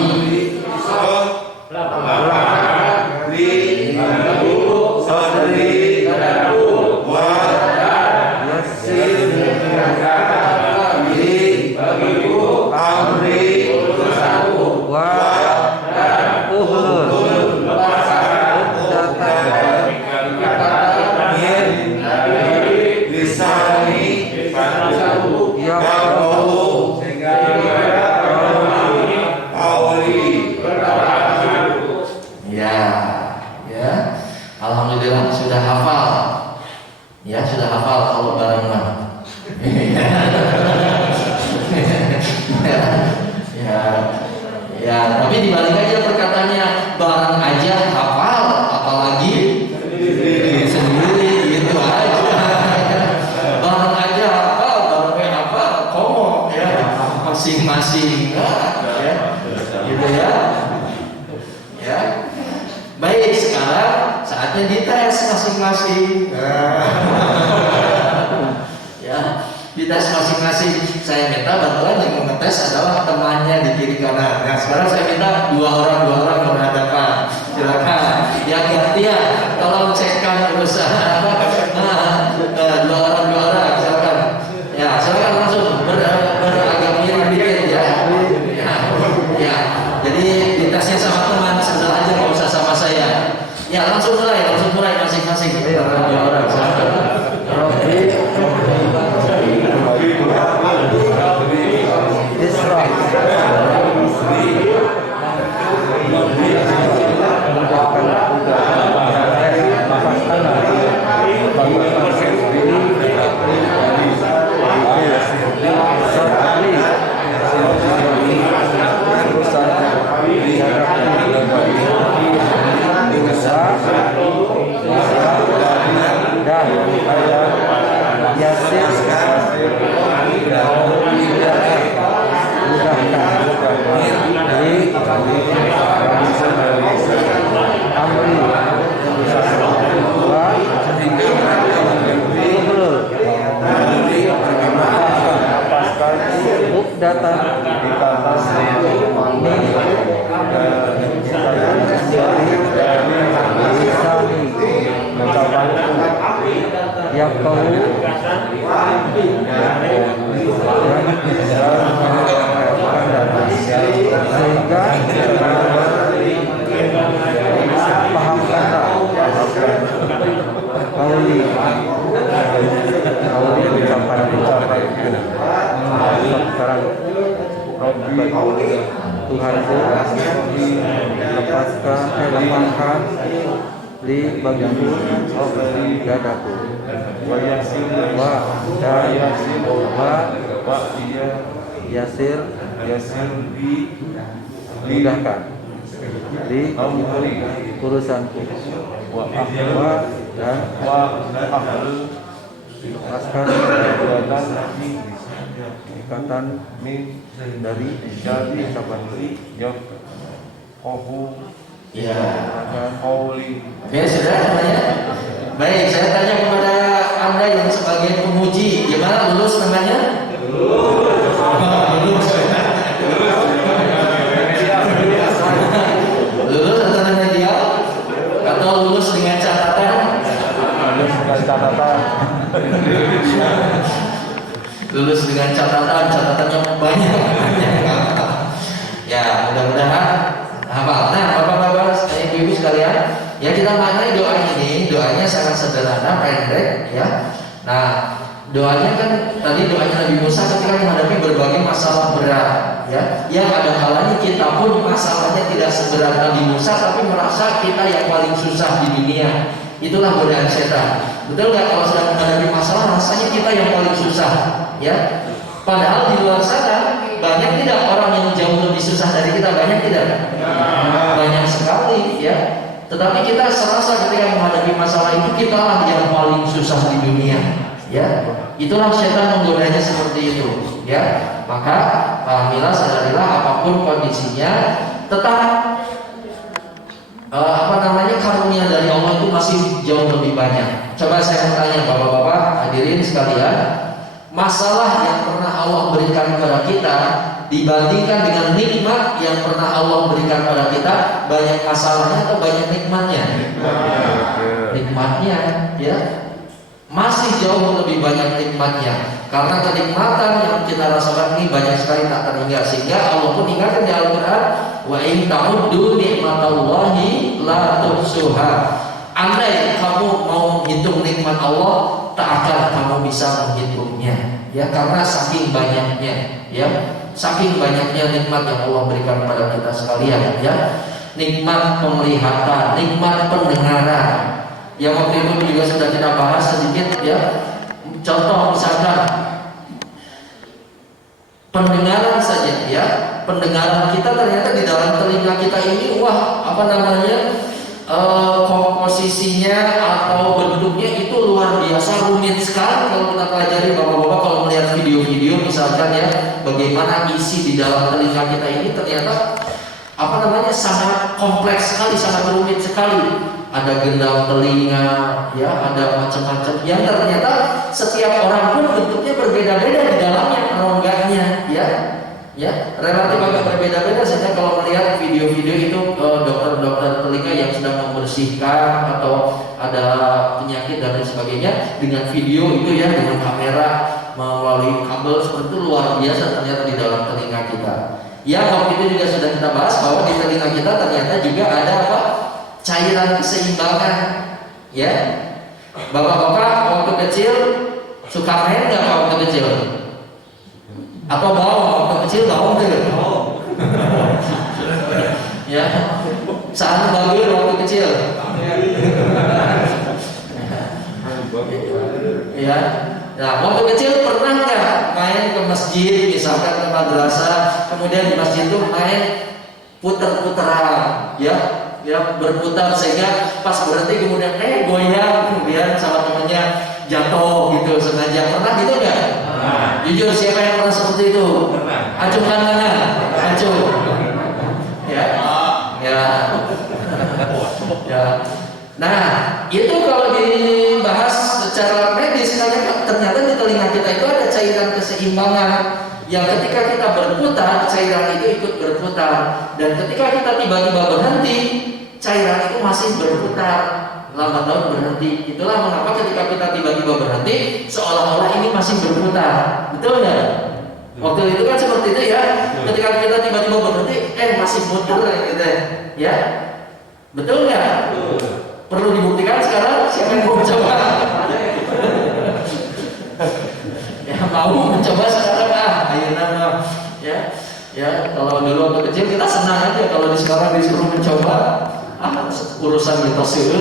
masing-masing. Ya, gitu ya. Ya. Baik, sekarang saatnya dites masing-masing. Ya, dites masing-masing. Saya minta bantuan yang mau ngetes adalah temannya di kiri kanan. Nah, sekarang saya minta dua orang berhadapan. Silakan. Yang gantian, tolong cekkan urusan. Dua orang. Silakan. Ya, silakan langsung beragam mirip dikit ya. Ya. Jadi ditesnya sama teman, sebentar aja, nggak usah sama saya. Ya, langsung mulai masing-masing. Dua orang. Silakan. data yang kau sehingga pahamkanlah kauli ucapan sekarang Tuhanku lepaskan di bagiku dadaku yasir mudahkan di urusanku dan lepaskan ikatan dari ucapanku Ya. Oke, sudah namanya. Baik, saya tanya kepada Anda yang sebagai pemuji, gimana lulus namanya? Lulus. Lulus atau remedial? Atau lulus dengan catatan? lulus dengan catatan Lulus dengan catatannya banyak. Ya, mudah-mudahan hafal. Nah, bapak-bapak, ibu-ibu sekalian, ya kita maknai doa ini. Doanya sangat sederhana, pendek, ya. Nah, doanya kan tadi doanya Nabi Musa ketika menghadapi berbagai masalah berat, ya. Yang ada kalanya kita pun masalahnya tidak seberat Nabi Musa, tapi merasa kita yang paling susah di dunia. Itulah godaan setan. Betul nggak? Kalau sedang menghadapi masalah, rasanya kita yang paling susah, ya. Padahal di luar sana banyak tidak orang yang jauh lebih susah dari kita, banyak tidak? Banyak sekali, ya. Tetapi kita serasa ketika menghadapi masalah itu kitalah yang paling susah di dunia, ya. Itulah setan menggodanya seperti itu, ya. Maka pahamilah, sadarilah apapun kondisinya, tetap karunia dari Allah itu masih jauh lebih banyak. Coba saya bertanya bapak-bapak hadirin sekalian, masalah yang pernah Allah berikan kepada kita dibandingkan dengan nikmat yang pernah Allah berikan kepada kita, banyak masalahnya atau banyak nikmatnya? Nikmatnya, ya, masih jauh lebih banyak nikmatnya. Karena kenikmatan yang kita rasakan ini banyak sekali tak terhingga, sehingga Allah pun ingatkan di Al-Quran, wa in ta'uddu ni'matallahi la tuhsuha. Andai kamu mau menghitung nikmat Allah, tak akan kamu bisa menghitungnya, ya, karena saking banyaknya, ya, saking banyaknya nikmat yang Allah berikan kepada kita sekalian, ya. Nikmat penglihatan, nikmat pendengaran, yang waktu itu juga sudah kita bahas sedikit, ya. Contoh misalkan pendengaran saja, ya, pendengaran kita ternyata di dalam telinga kita ini, komposisinya atau bentuknya itu luar biasa rumit sekali kalau kita pelajari. Bapak-bapak kalau melihat video-video misalkan ya, bagaimana isi di dalam telinga kita ini ternyata sangat kompleks sekali, sangat rumit sekali. Ada gendang telinga, ya, ada macam-macam yang ternyata setiap orang pun bentuknya berbeda-beda di dalamnya, rongganya, ya, relatif agak berbeda-beda. Sehingga kalau melihat video-video itu dokter-dokter telinga yang sedang membersihkan atau ada penyakit dan lain sebagainya dengan video itu ya, dengan kamera melalui kabel seperti itu, luar biasa ternyata di dalam telinga kita. Ya, waktu itu juga sudah kita bahas bahwa di telinga kita ternyata juga ada cairan keseimbangan, ya. Bapak-bapak waktu kecil suka main nggak waktu kecil? Atau bawang waktu kecil bawang tuh? Ya, saat bagir waktu kecil. Ya, nah waktu kecil pernah nggak main ke masjid, misalkan ke madrasah, kemudian di masjid itu main puter-puteran, ya, berputar sehingga pas berhenti kemudian goyang, kemudian sama temennya jatuh gitu sengaja. Pernah gitu nggak? Jujur, siapa yang pernah seperti itu? Acungkan tangan, acuh. Ya. Nah, itu kalau dibahas secara medis, ternyata di telinga kita itu ada cairan keseimbangan yang ketika kita berputar, cairan itu ikut berputar, dan ketika kita tiba-tiba berhenti, cairan itu masih berputar, lambat laun berhenti. Itulah mengapa ketika kita tiba-tiba berhenti, seolah-olah ini masih berputar. Betul nggak? Waktu itu kan seperti itu ya. Ketika kita tiba-tiba berhenti, masih muter gitu ya. Betul nggak? Perlu dibuktikan sekarang. Siapa yang mau mencoba? Ya, mau mencoba sekarang ayo ya. Kalau dulu waktu kecil kita senang aja, kalau sekarang disuruh mencoba, urusan mitos itu.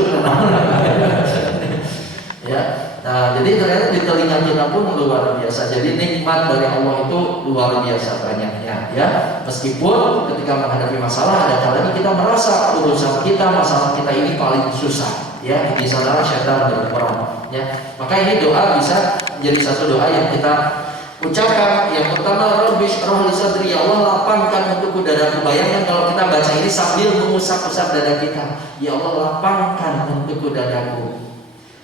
Ya. Nah, jadi ternyata di telinga kita pun luar biasa. Jadi nikmat dari Allah itu luar biasa banyaknya, ya. Meskipun ketika menghadapi masalah ada kalanya kita merasa urusan kita, masalah kita ini paling susah, ya. Di sana syaitan berperan, ya. Maka ini doa bisa menjadi satu doa yang kita ucapkan. Yang pertama, Rabbi shrah li sadri, ya Allah lapangkan untukku dadaku. Bayangkan kalau kita baca ini sambil mengusap-usap dada kita. Ya Allah lapangkan untukku dadaku.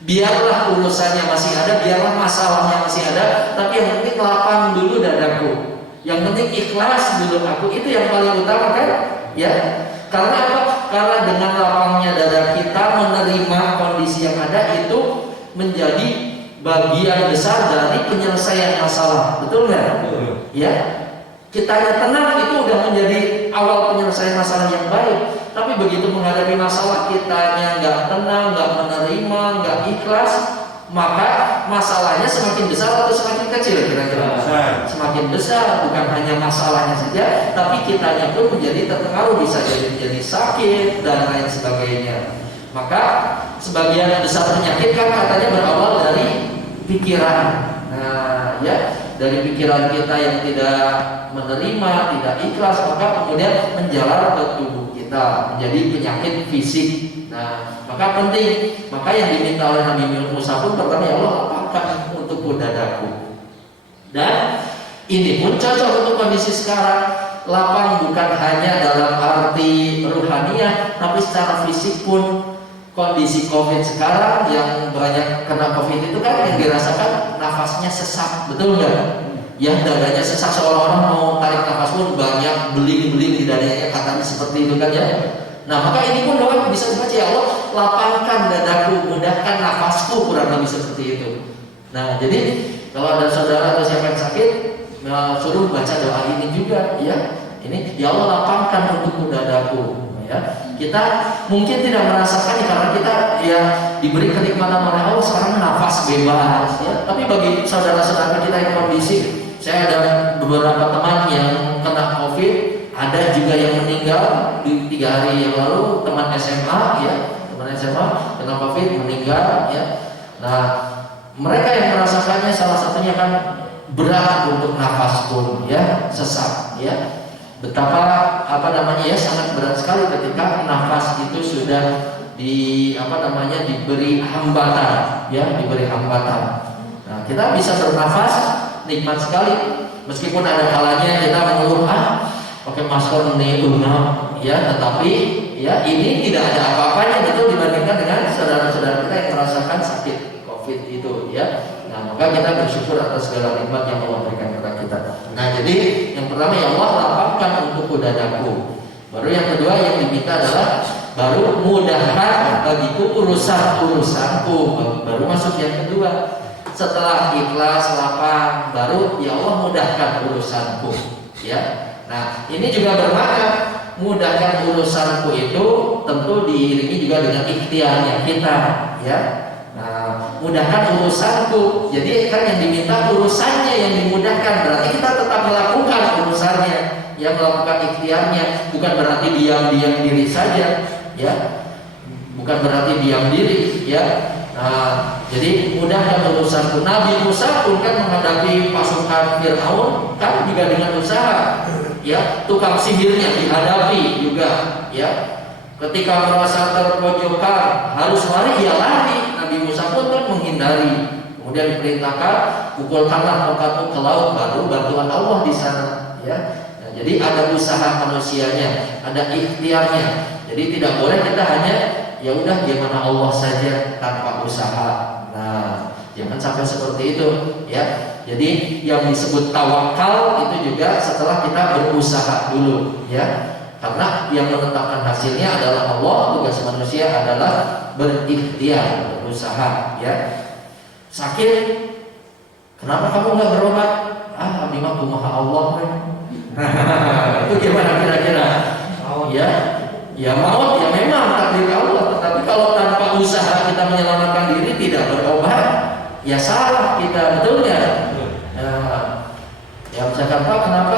Biarlah urusannya masih ada, biarlah masalahnya masih ada, tapi yang penting lapang dulu dadaku. Yang penting ikhlas dulu aku, itu yang paling utama kan? Ya. Karena apa? Karena dengan lapangnya dada kita menerima kondisi yang ada itu menjadi bagian besar dari penyelesaian masalah. Betul nggak? Ya. Kitanya tenang itu udah menjadi awal penyelesaian masalah yang baik. Tapi begitu menghadapi masalah kitanya nggak tenang, nggak menerima, nggak ikhlas, maka masalahnya semakin besar atau semakin kecil kira-kira? Semakin besar. Bukan hanya masalahnya saja, tapi kitanya pun menjadi terpengaruh, bisa jadi menjadi sakit dan lain sebagainya. Maka sebagian besar penyakit kan katanya berawal dari pikiran. Nah, ya, dari pikiran kita yang tidak menerima, tidak ikhlas, maka kemudian menjalar ke tubuh kita, menjadi penyakit fisik. Nah, maka penting, maka yang diminta oleh Nabi Musa pun pertama, ya Allah lapangkan untukku dadaku. Dan ini pun cocok untuk kondisi sekarang. Lapang bukan hanya dalam arti ruhaniah, tapi secara fisik pun. Kondisi COVID sekarang yang banyak kena COVID itu kan yang dirasakan nafasnya sesak, betul nggak? Yang dadanya sesak, seolah-olah mau tarik nafas pun banyak beling-beling di dadanya, katanya seperti itu kan ya. Nah, maka ini pun doa bisa dibaca, ya Allah lapangkan dadaku, mudahkan nafasku, kurang lebih seperti itu. Nah, jadi kalau ada saudara atau siapa yang sakit, suruh baca doa ini juga, ya. Ini, ya Allah lapangkan untukku dadaku. Ya, kita mungkin tidak merasakannya karena kita ya diberi kenikmatan oleh Allah sekarang nafas bebas, ya. Tapi bagi saudara-saudara kita yang kondisi, saya ada beberapa teman yang kena COVID, ada juga yang meninggal di 3 hari yang lalu, teman SMA, ya, teman SMA kena COVID meninggal, ya. Nah, mereka yang merasakannya salah satunya kan berat untuk nafas pun, ya, sesak, ya. Betapa sangat berat sekali ketika nafas itu sudah diberi hambatan, ya, diberi hambatan. Nah, kita bisa bernafas nikmat sekali, meskipun ada kalanya kita mengeluh, pakai masker nih, ya, tetapi ya ini tidak ada apa-apanya gitu dibandingkan dengan saudara-saudara kita yang merasakan sakit COVID itu, ya. Nah, maka kita bersyukur atas segala nikmat yang Allah berikan kepada kita. Nah, jadi yang pertama, ya Allah lapangkan untukku dadaku. Baru yang kedua yang diminta adalah baru mudahkan bagiku urusanku. Baru masuk yang kedua. Setelah ikhlas, lapang, baru ya Allah mudahkan urusanku, ya. Nah, ini juga bermakna mudahkan urusanku itu tentu diiringi juga dengan ikhtiarnya kita, ya. Nah, mudahkan urusanku. Jadi kan yang diminta urusannya yang dimudahkan, berarti kita tetap melakukan urusannya, yang melakukan ikhtiarnya, bukan berarti diam-diam diri saja, ya. Bukan berarti diam diri, ya. Nah, jadi mudahkan urusanku. Nabi Musa pun kan menghadapi pasukan Fir'aun kan juga dengan usaha, ya. Tukang sihirnya dihadapi juga, ya. Ketika merasa terpojokkan harus lari, ya lari. Nabi Musa pun kan menghindari. Kemudian diperintahkan pukulkanlah tongkatmu ke laut, baru bantuan Allah di sana, ya. Nah, jadi ada usaha manusianya, ada ikhtiarnya. Jadi tidak boleh kita hanya ya udah gimana Allah saja tanpa usaha. Nah, jangan sampai seperti itu, ya. Jadi yang disebut tawakal itu juga setelah kita berusaha dulu, ya. Karena yang menetapkan hasilnya adalah Allah, tugas manusia adalah berikhtiar, berusaha, ya. Sakit, kenapa kamu nggak berobat? Abdi mah kumaha Allah, itu gimana kira-kira? Ya, ya maut ya memang takdir Allah, tetapi kalau tanpa usaha kita menyelamatkan diri tidak berobat, ya salah kita, betul nggak? Ya misalkan Pak, kenapa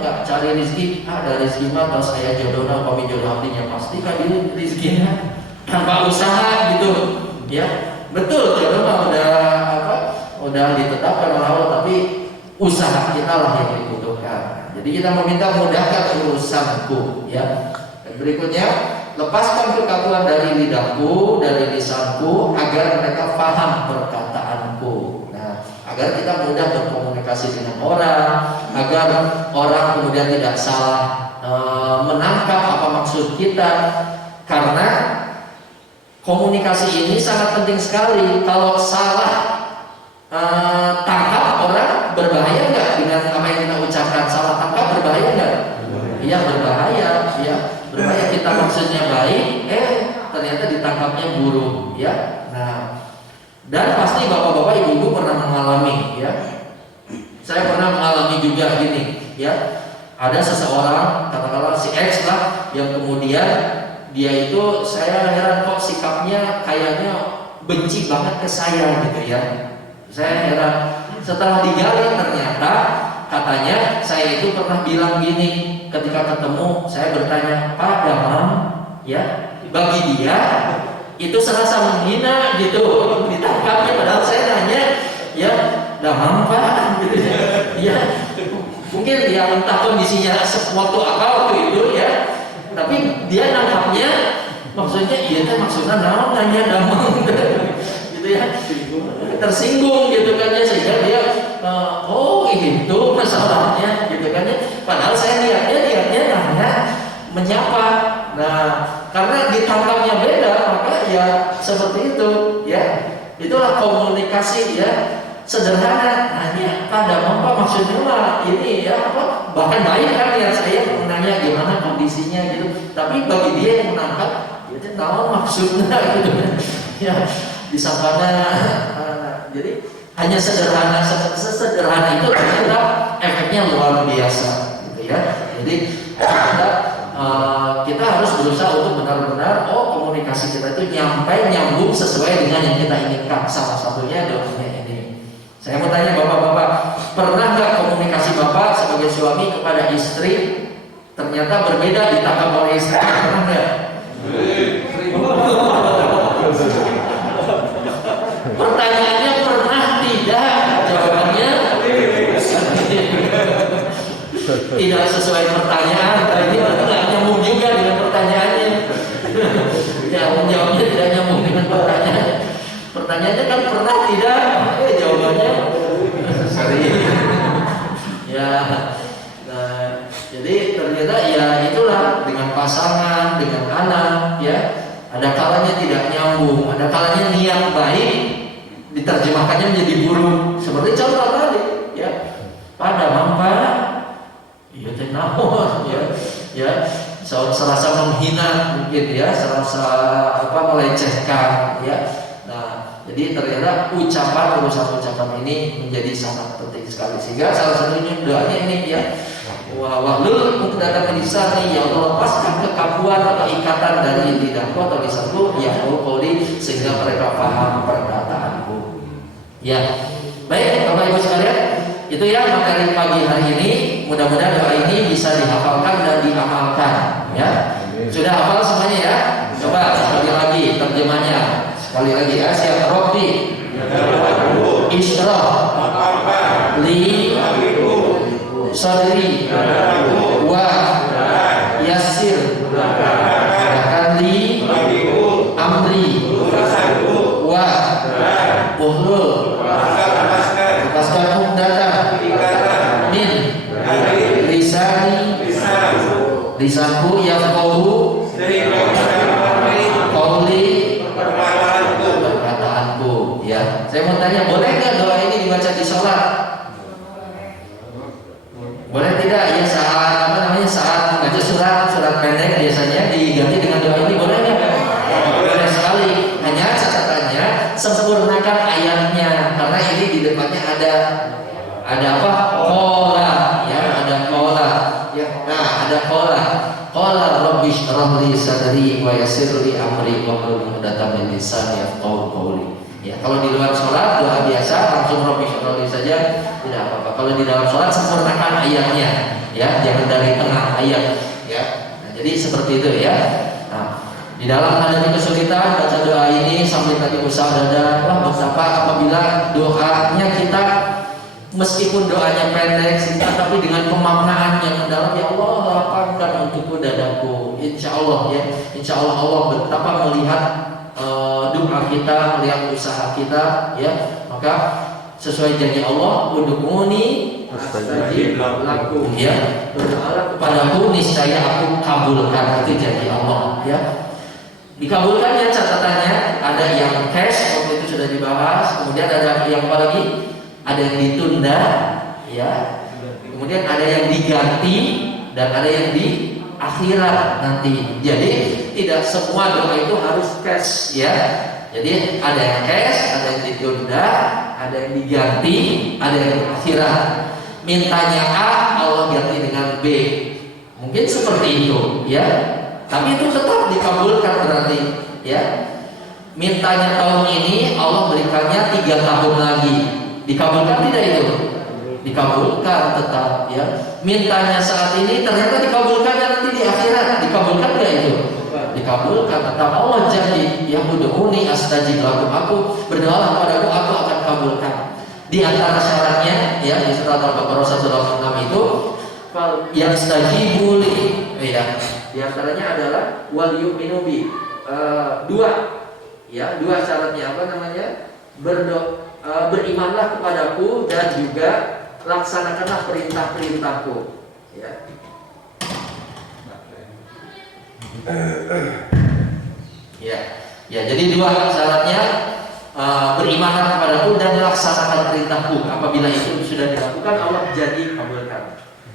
nggak cari rezeki? Ada rezeki mah, kalau saya jodohnya kami jodoh abdinya pasti kan di rezekinya tanpa usaha gitu, ya. Betul, jodoh mah udah ditetapkan oleh Allah, tapi usaha kita lah yang dibutuhkan. Jadi kita meminta mudahkan urusanku, ya. Dan berikutnya, lepaskan kekakuan dari lidahku, dari lisanku, agar mereka paham perkataanku. Nah, agar kita mudah berkomunikasi dengan orang, agar orang kemudian tidak salah menangkap apa maksud kita. Karena komunikasi ini sangat penting sekali. Kalau salah tangkap orang, berbahaya nggak dengan apa yang kita ucapkan? Salah tangkap berbahaya nggak? Iya, berbahaya, ya. Berbahaya. Kita maksudnya baik, ternyata ditangkapnya buruk, ya. Nah, dan pasti bapak-bapak, ibu-ibu pernah mengalami, ya. Saya pernah mengalami juga gini, ya. Ada seseorang, katakanlah si X lah, yang kemudian dia itu, saya heran kok sikapnya kayaknya benci banget ke saya gitu, ya. Saya heran. Setelah digali ternyata katanya saya itu pernah bilang gini ketika ketemu, saya bertanya, Pak Damam, ya, bagi dia itu serasa menghina gitu, ditangkapnya, padahal saya nanya, ya, Damam Pak, gitu, ya. Mungkin dia entah kondisinya waktu apa waktu itu, ya, tapi dia nangkapnya maksudnya iya kan, maksudnya nanya Damam gitu, ya, tersinggung gitu kan, ya, sehingga dia oh itu masalahnya gitu kan, ya. Padahal saya niatnya nanya, menyapa. Nah, karena ditangkapnya beda, maka ya seperti itu, ya. Itulah komunikasi, ya, sederhana. Nanya pada apa maksudnya lah ini, ya, apa, bahkan baik kan ya saya menanya gimana kondisinya gitu, tapi bagi dia yang menangkap dia tahu maksudnya gitu, ya, disangkanya. Jadi hanya sesederhana itu ternyata efeknya luar biasa, gitu, ya. Jadi kita harus berusaha untuk benar-benar komunikasi kita itu nyambung sesuai dengan yang kita inginkan. Salah satunya adalah ini. Saya mau tanya bapak-bapak, pernah nggak komunikasi bapak sebagai suami kepada istri ternyata berbeda ditangkap oleh istri? Pernah nggak? Pertanyaannya pernah tidak? Jawabannya tidak sesuai pertanyaan. Ini nggak nyambung juga dengan pertanyaannya. Ya, menjawabnya tidak nyambung dengan pertanyaan. Pertanyaannya kan pernah tidak? Jawabannya sering. Ya, nah, jadi ternyata ya itulah dengan pasangan, dengan anak, ya. Ada kalanya tidak nyambung, ada kalanya niat baik diterjemahkannya menjadi buruk. Seperti contoh tadi, ya. Pada mampa, iya teh naon, ya, serasa menghina mungkin ya, serasa melecehkan, ya. Nah, jadi ternyata ucapan ini menjadi sangat penting sekali. Sehingga salah satunya doanya ini ya, wahlul uqdatam min lisani, ya Allah lepaskan kekakuan atau ikatan dari lidahku atau lisanku ya qauli, sehingga mereka paham perkataanku. Ya, baik Bapak Ibu sekalian, itu ya materi pagi hari ini. Mudah-mudahan doa ini bisa dihafalkan dan diamalkan. Ya, sudah hafal semuanya ya? Coba sekali lagi terjemahnya. Sekali lagi ya, siap. Rabbi Ishrah li sadri wa yassir li amri wa uhlul lepaskan uqdatam min lisanku yafqahu qauli perkataanku. Ya, saya mau tanya, boleh nggak doa ini dibaca di sholat? Boleh tidak? Ya, saat baca surat pendek biasanya diganti dengan doa ini, boleh nggak? Boleh sekali. Hanya catatannya sempurnakan ayatnya, karena ini di depannya ada apa? Qola, ya, ada qola. Ya, nah ada qola rabbi shrah li sadri wa yassir li amri wahlul 'uqdatam min lisani yafqahu qawli. Ya, kalau di luar sholat doa biasa langsung rabbi shrah li saja tidak apa-apa. Kalau di dalam sholat sempurnakan ayatnya, ya, jangan dari tengah ayat, ya. Nah, jadi seperti itu ya. Nah, di dalam menghadapi kesulitan baca doa ini sambil tadi usah dada. Wah, betapa apabila doanya kita meskipun doanya pendek singkat tapi dengan pemaknaan yang mendalam, ya Allah lapangkan untukku dadaku. Insya Allah ya, insya Allah Allah betapa melihat doa kita, melihat usaha kita, ya. Maka sesuai janji Allah, ud'uni astajib lakum, ya. Berdoalah kepadaku niscaya aku kabulkan. Itu janji Allah, ya. Dikabulkan ya, catatannya ada yang cash, waktu itu sudah dibahas. Kemudian ada yang apa lagi? Ada yang ditunda, ya. Kemudian ada yang diganti dan ada yang di akhirat nanti. Jadi tidak semua doa itu harus cash, ya. Jadi ada yang cash, ada yang ditunda, ada yang diganti, ada yang di akhirat. Mintanya A, Allah ganti dengan B. Mungkin seperti itu, ya. Tapi itu tetap dikabulkan berarti, ya. Mintanya tahun ini, Allah berikannya 3 tahun lagi. Dikabulkan tidak itu? Dikabulkan tetap, ya. Mintanya saat ini ternyata dikabulkannya nanti di akhirat. Dikabulkan tidak itu? Dikabulkan tetap. Allah janji, ya ud'uni astajib lakum, aku berdoa kepadaku, aku akan kabulkan. Di antara syaratnya, ya, di surat Al-Baqarah 186 itu yang stajibu li, ya. Di antaranya adalah wal yu'minu bi. Dua syaratnya apa namanya? Berimanlah kepadaku dan juga laksanakanlah perintah-perintahku, ya. Ya, jadi 2 syaratnya, berimanlah kepadaku dan laksanakan perintahku. Apabila itu sudah dilakukan, Allah jadi kabulkan.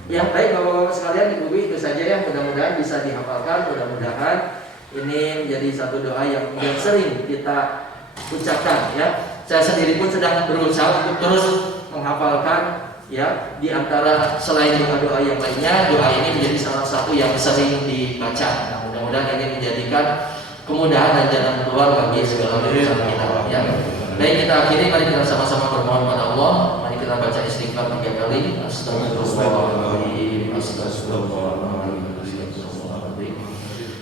Ya, baik Bapak-bapak sekalian, Ibu, itu saja ya. Mudah-mudahan bisa dihafalkan. Mudah-mudahan ini menjadi satu doa yang sering kita ucapkan, ya. Saya sendiri pun sedang berusaha untuk terus menghafalkan, ya. Di antara selain doa-doa yang lainnya, doa ini menjadi salah satu yang sering dibaca. Nah, mudah-mudahan ini menjadikan kemudahan dan jalan keluar bagi segala urusan kita, ya. Baik, kita akhiri, mari kita sama-sama bermohon pada Allah. Mari kita baca istighfar 3 kali. Astagfirullahaladzim, astagfirullahaladzim.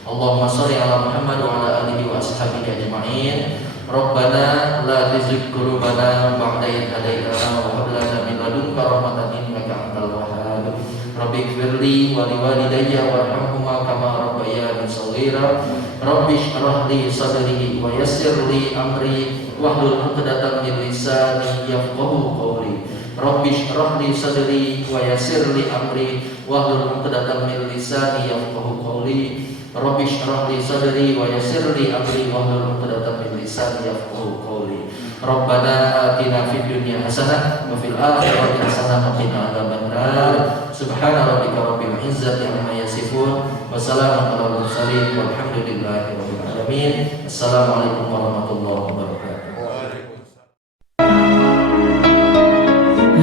Allahumma sholli ala Muhammad wa ala alihi wa ashabihi ajma'in. Rabbana la tuzigh qulubana ba'da idh hadaytana wa hab lana min ladunka rahmatan innaka antal wahhab. Rabbighfirli wa liwalidayya warhamhuma kama rabbayani shaghira. Rabbi shrah li sadri wa yassir li amri wahlul 'uqdatam min lisani yafqahu qawli. Rabbi shrah li sadri wa yassir li amri wahlul 'uqdatam min lisani yafqahu qawli. Rabbi shrah li sadri wa yassir li amri wahlul 'uqdatam min lisani yafqahu qawli. Rabbana atina fid dunya hasanah wa fil akhirati hasanah wa qina adzabannar. Subhana rabbika rabbil izzati amma yasifun wa salamun alal mursalin walhamdulillahi rabbil alamin. Assalamualaikum warahmatullahi wabarakatuh.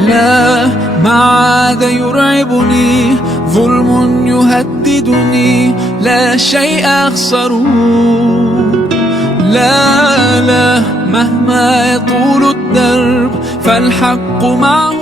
لا ما عاد يرعبني ظلم يهددني لا شيء أخسره لا مهما يطول الدرب فالحق معه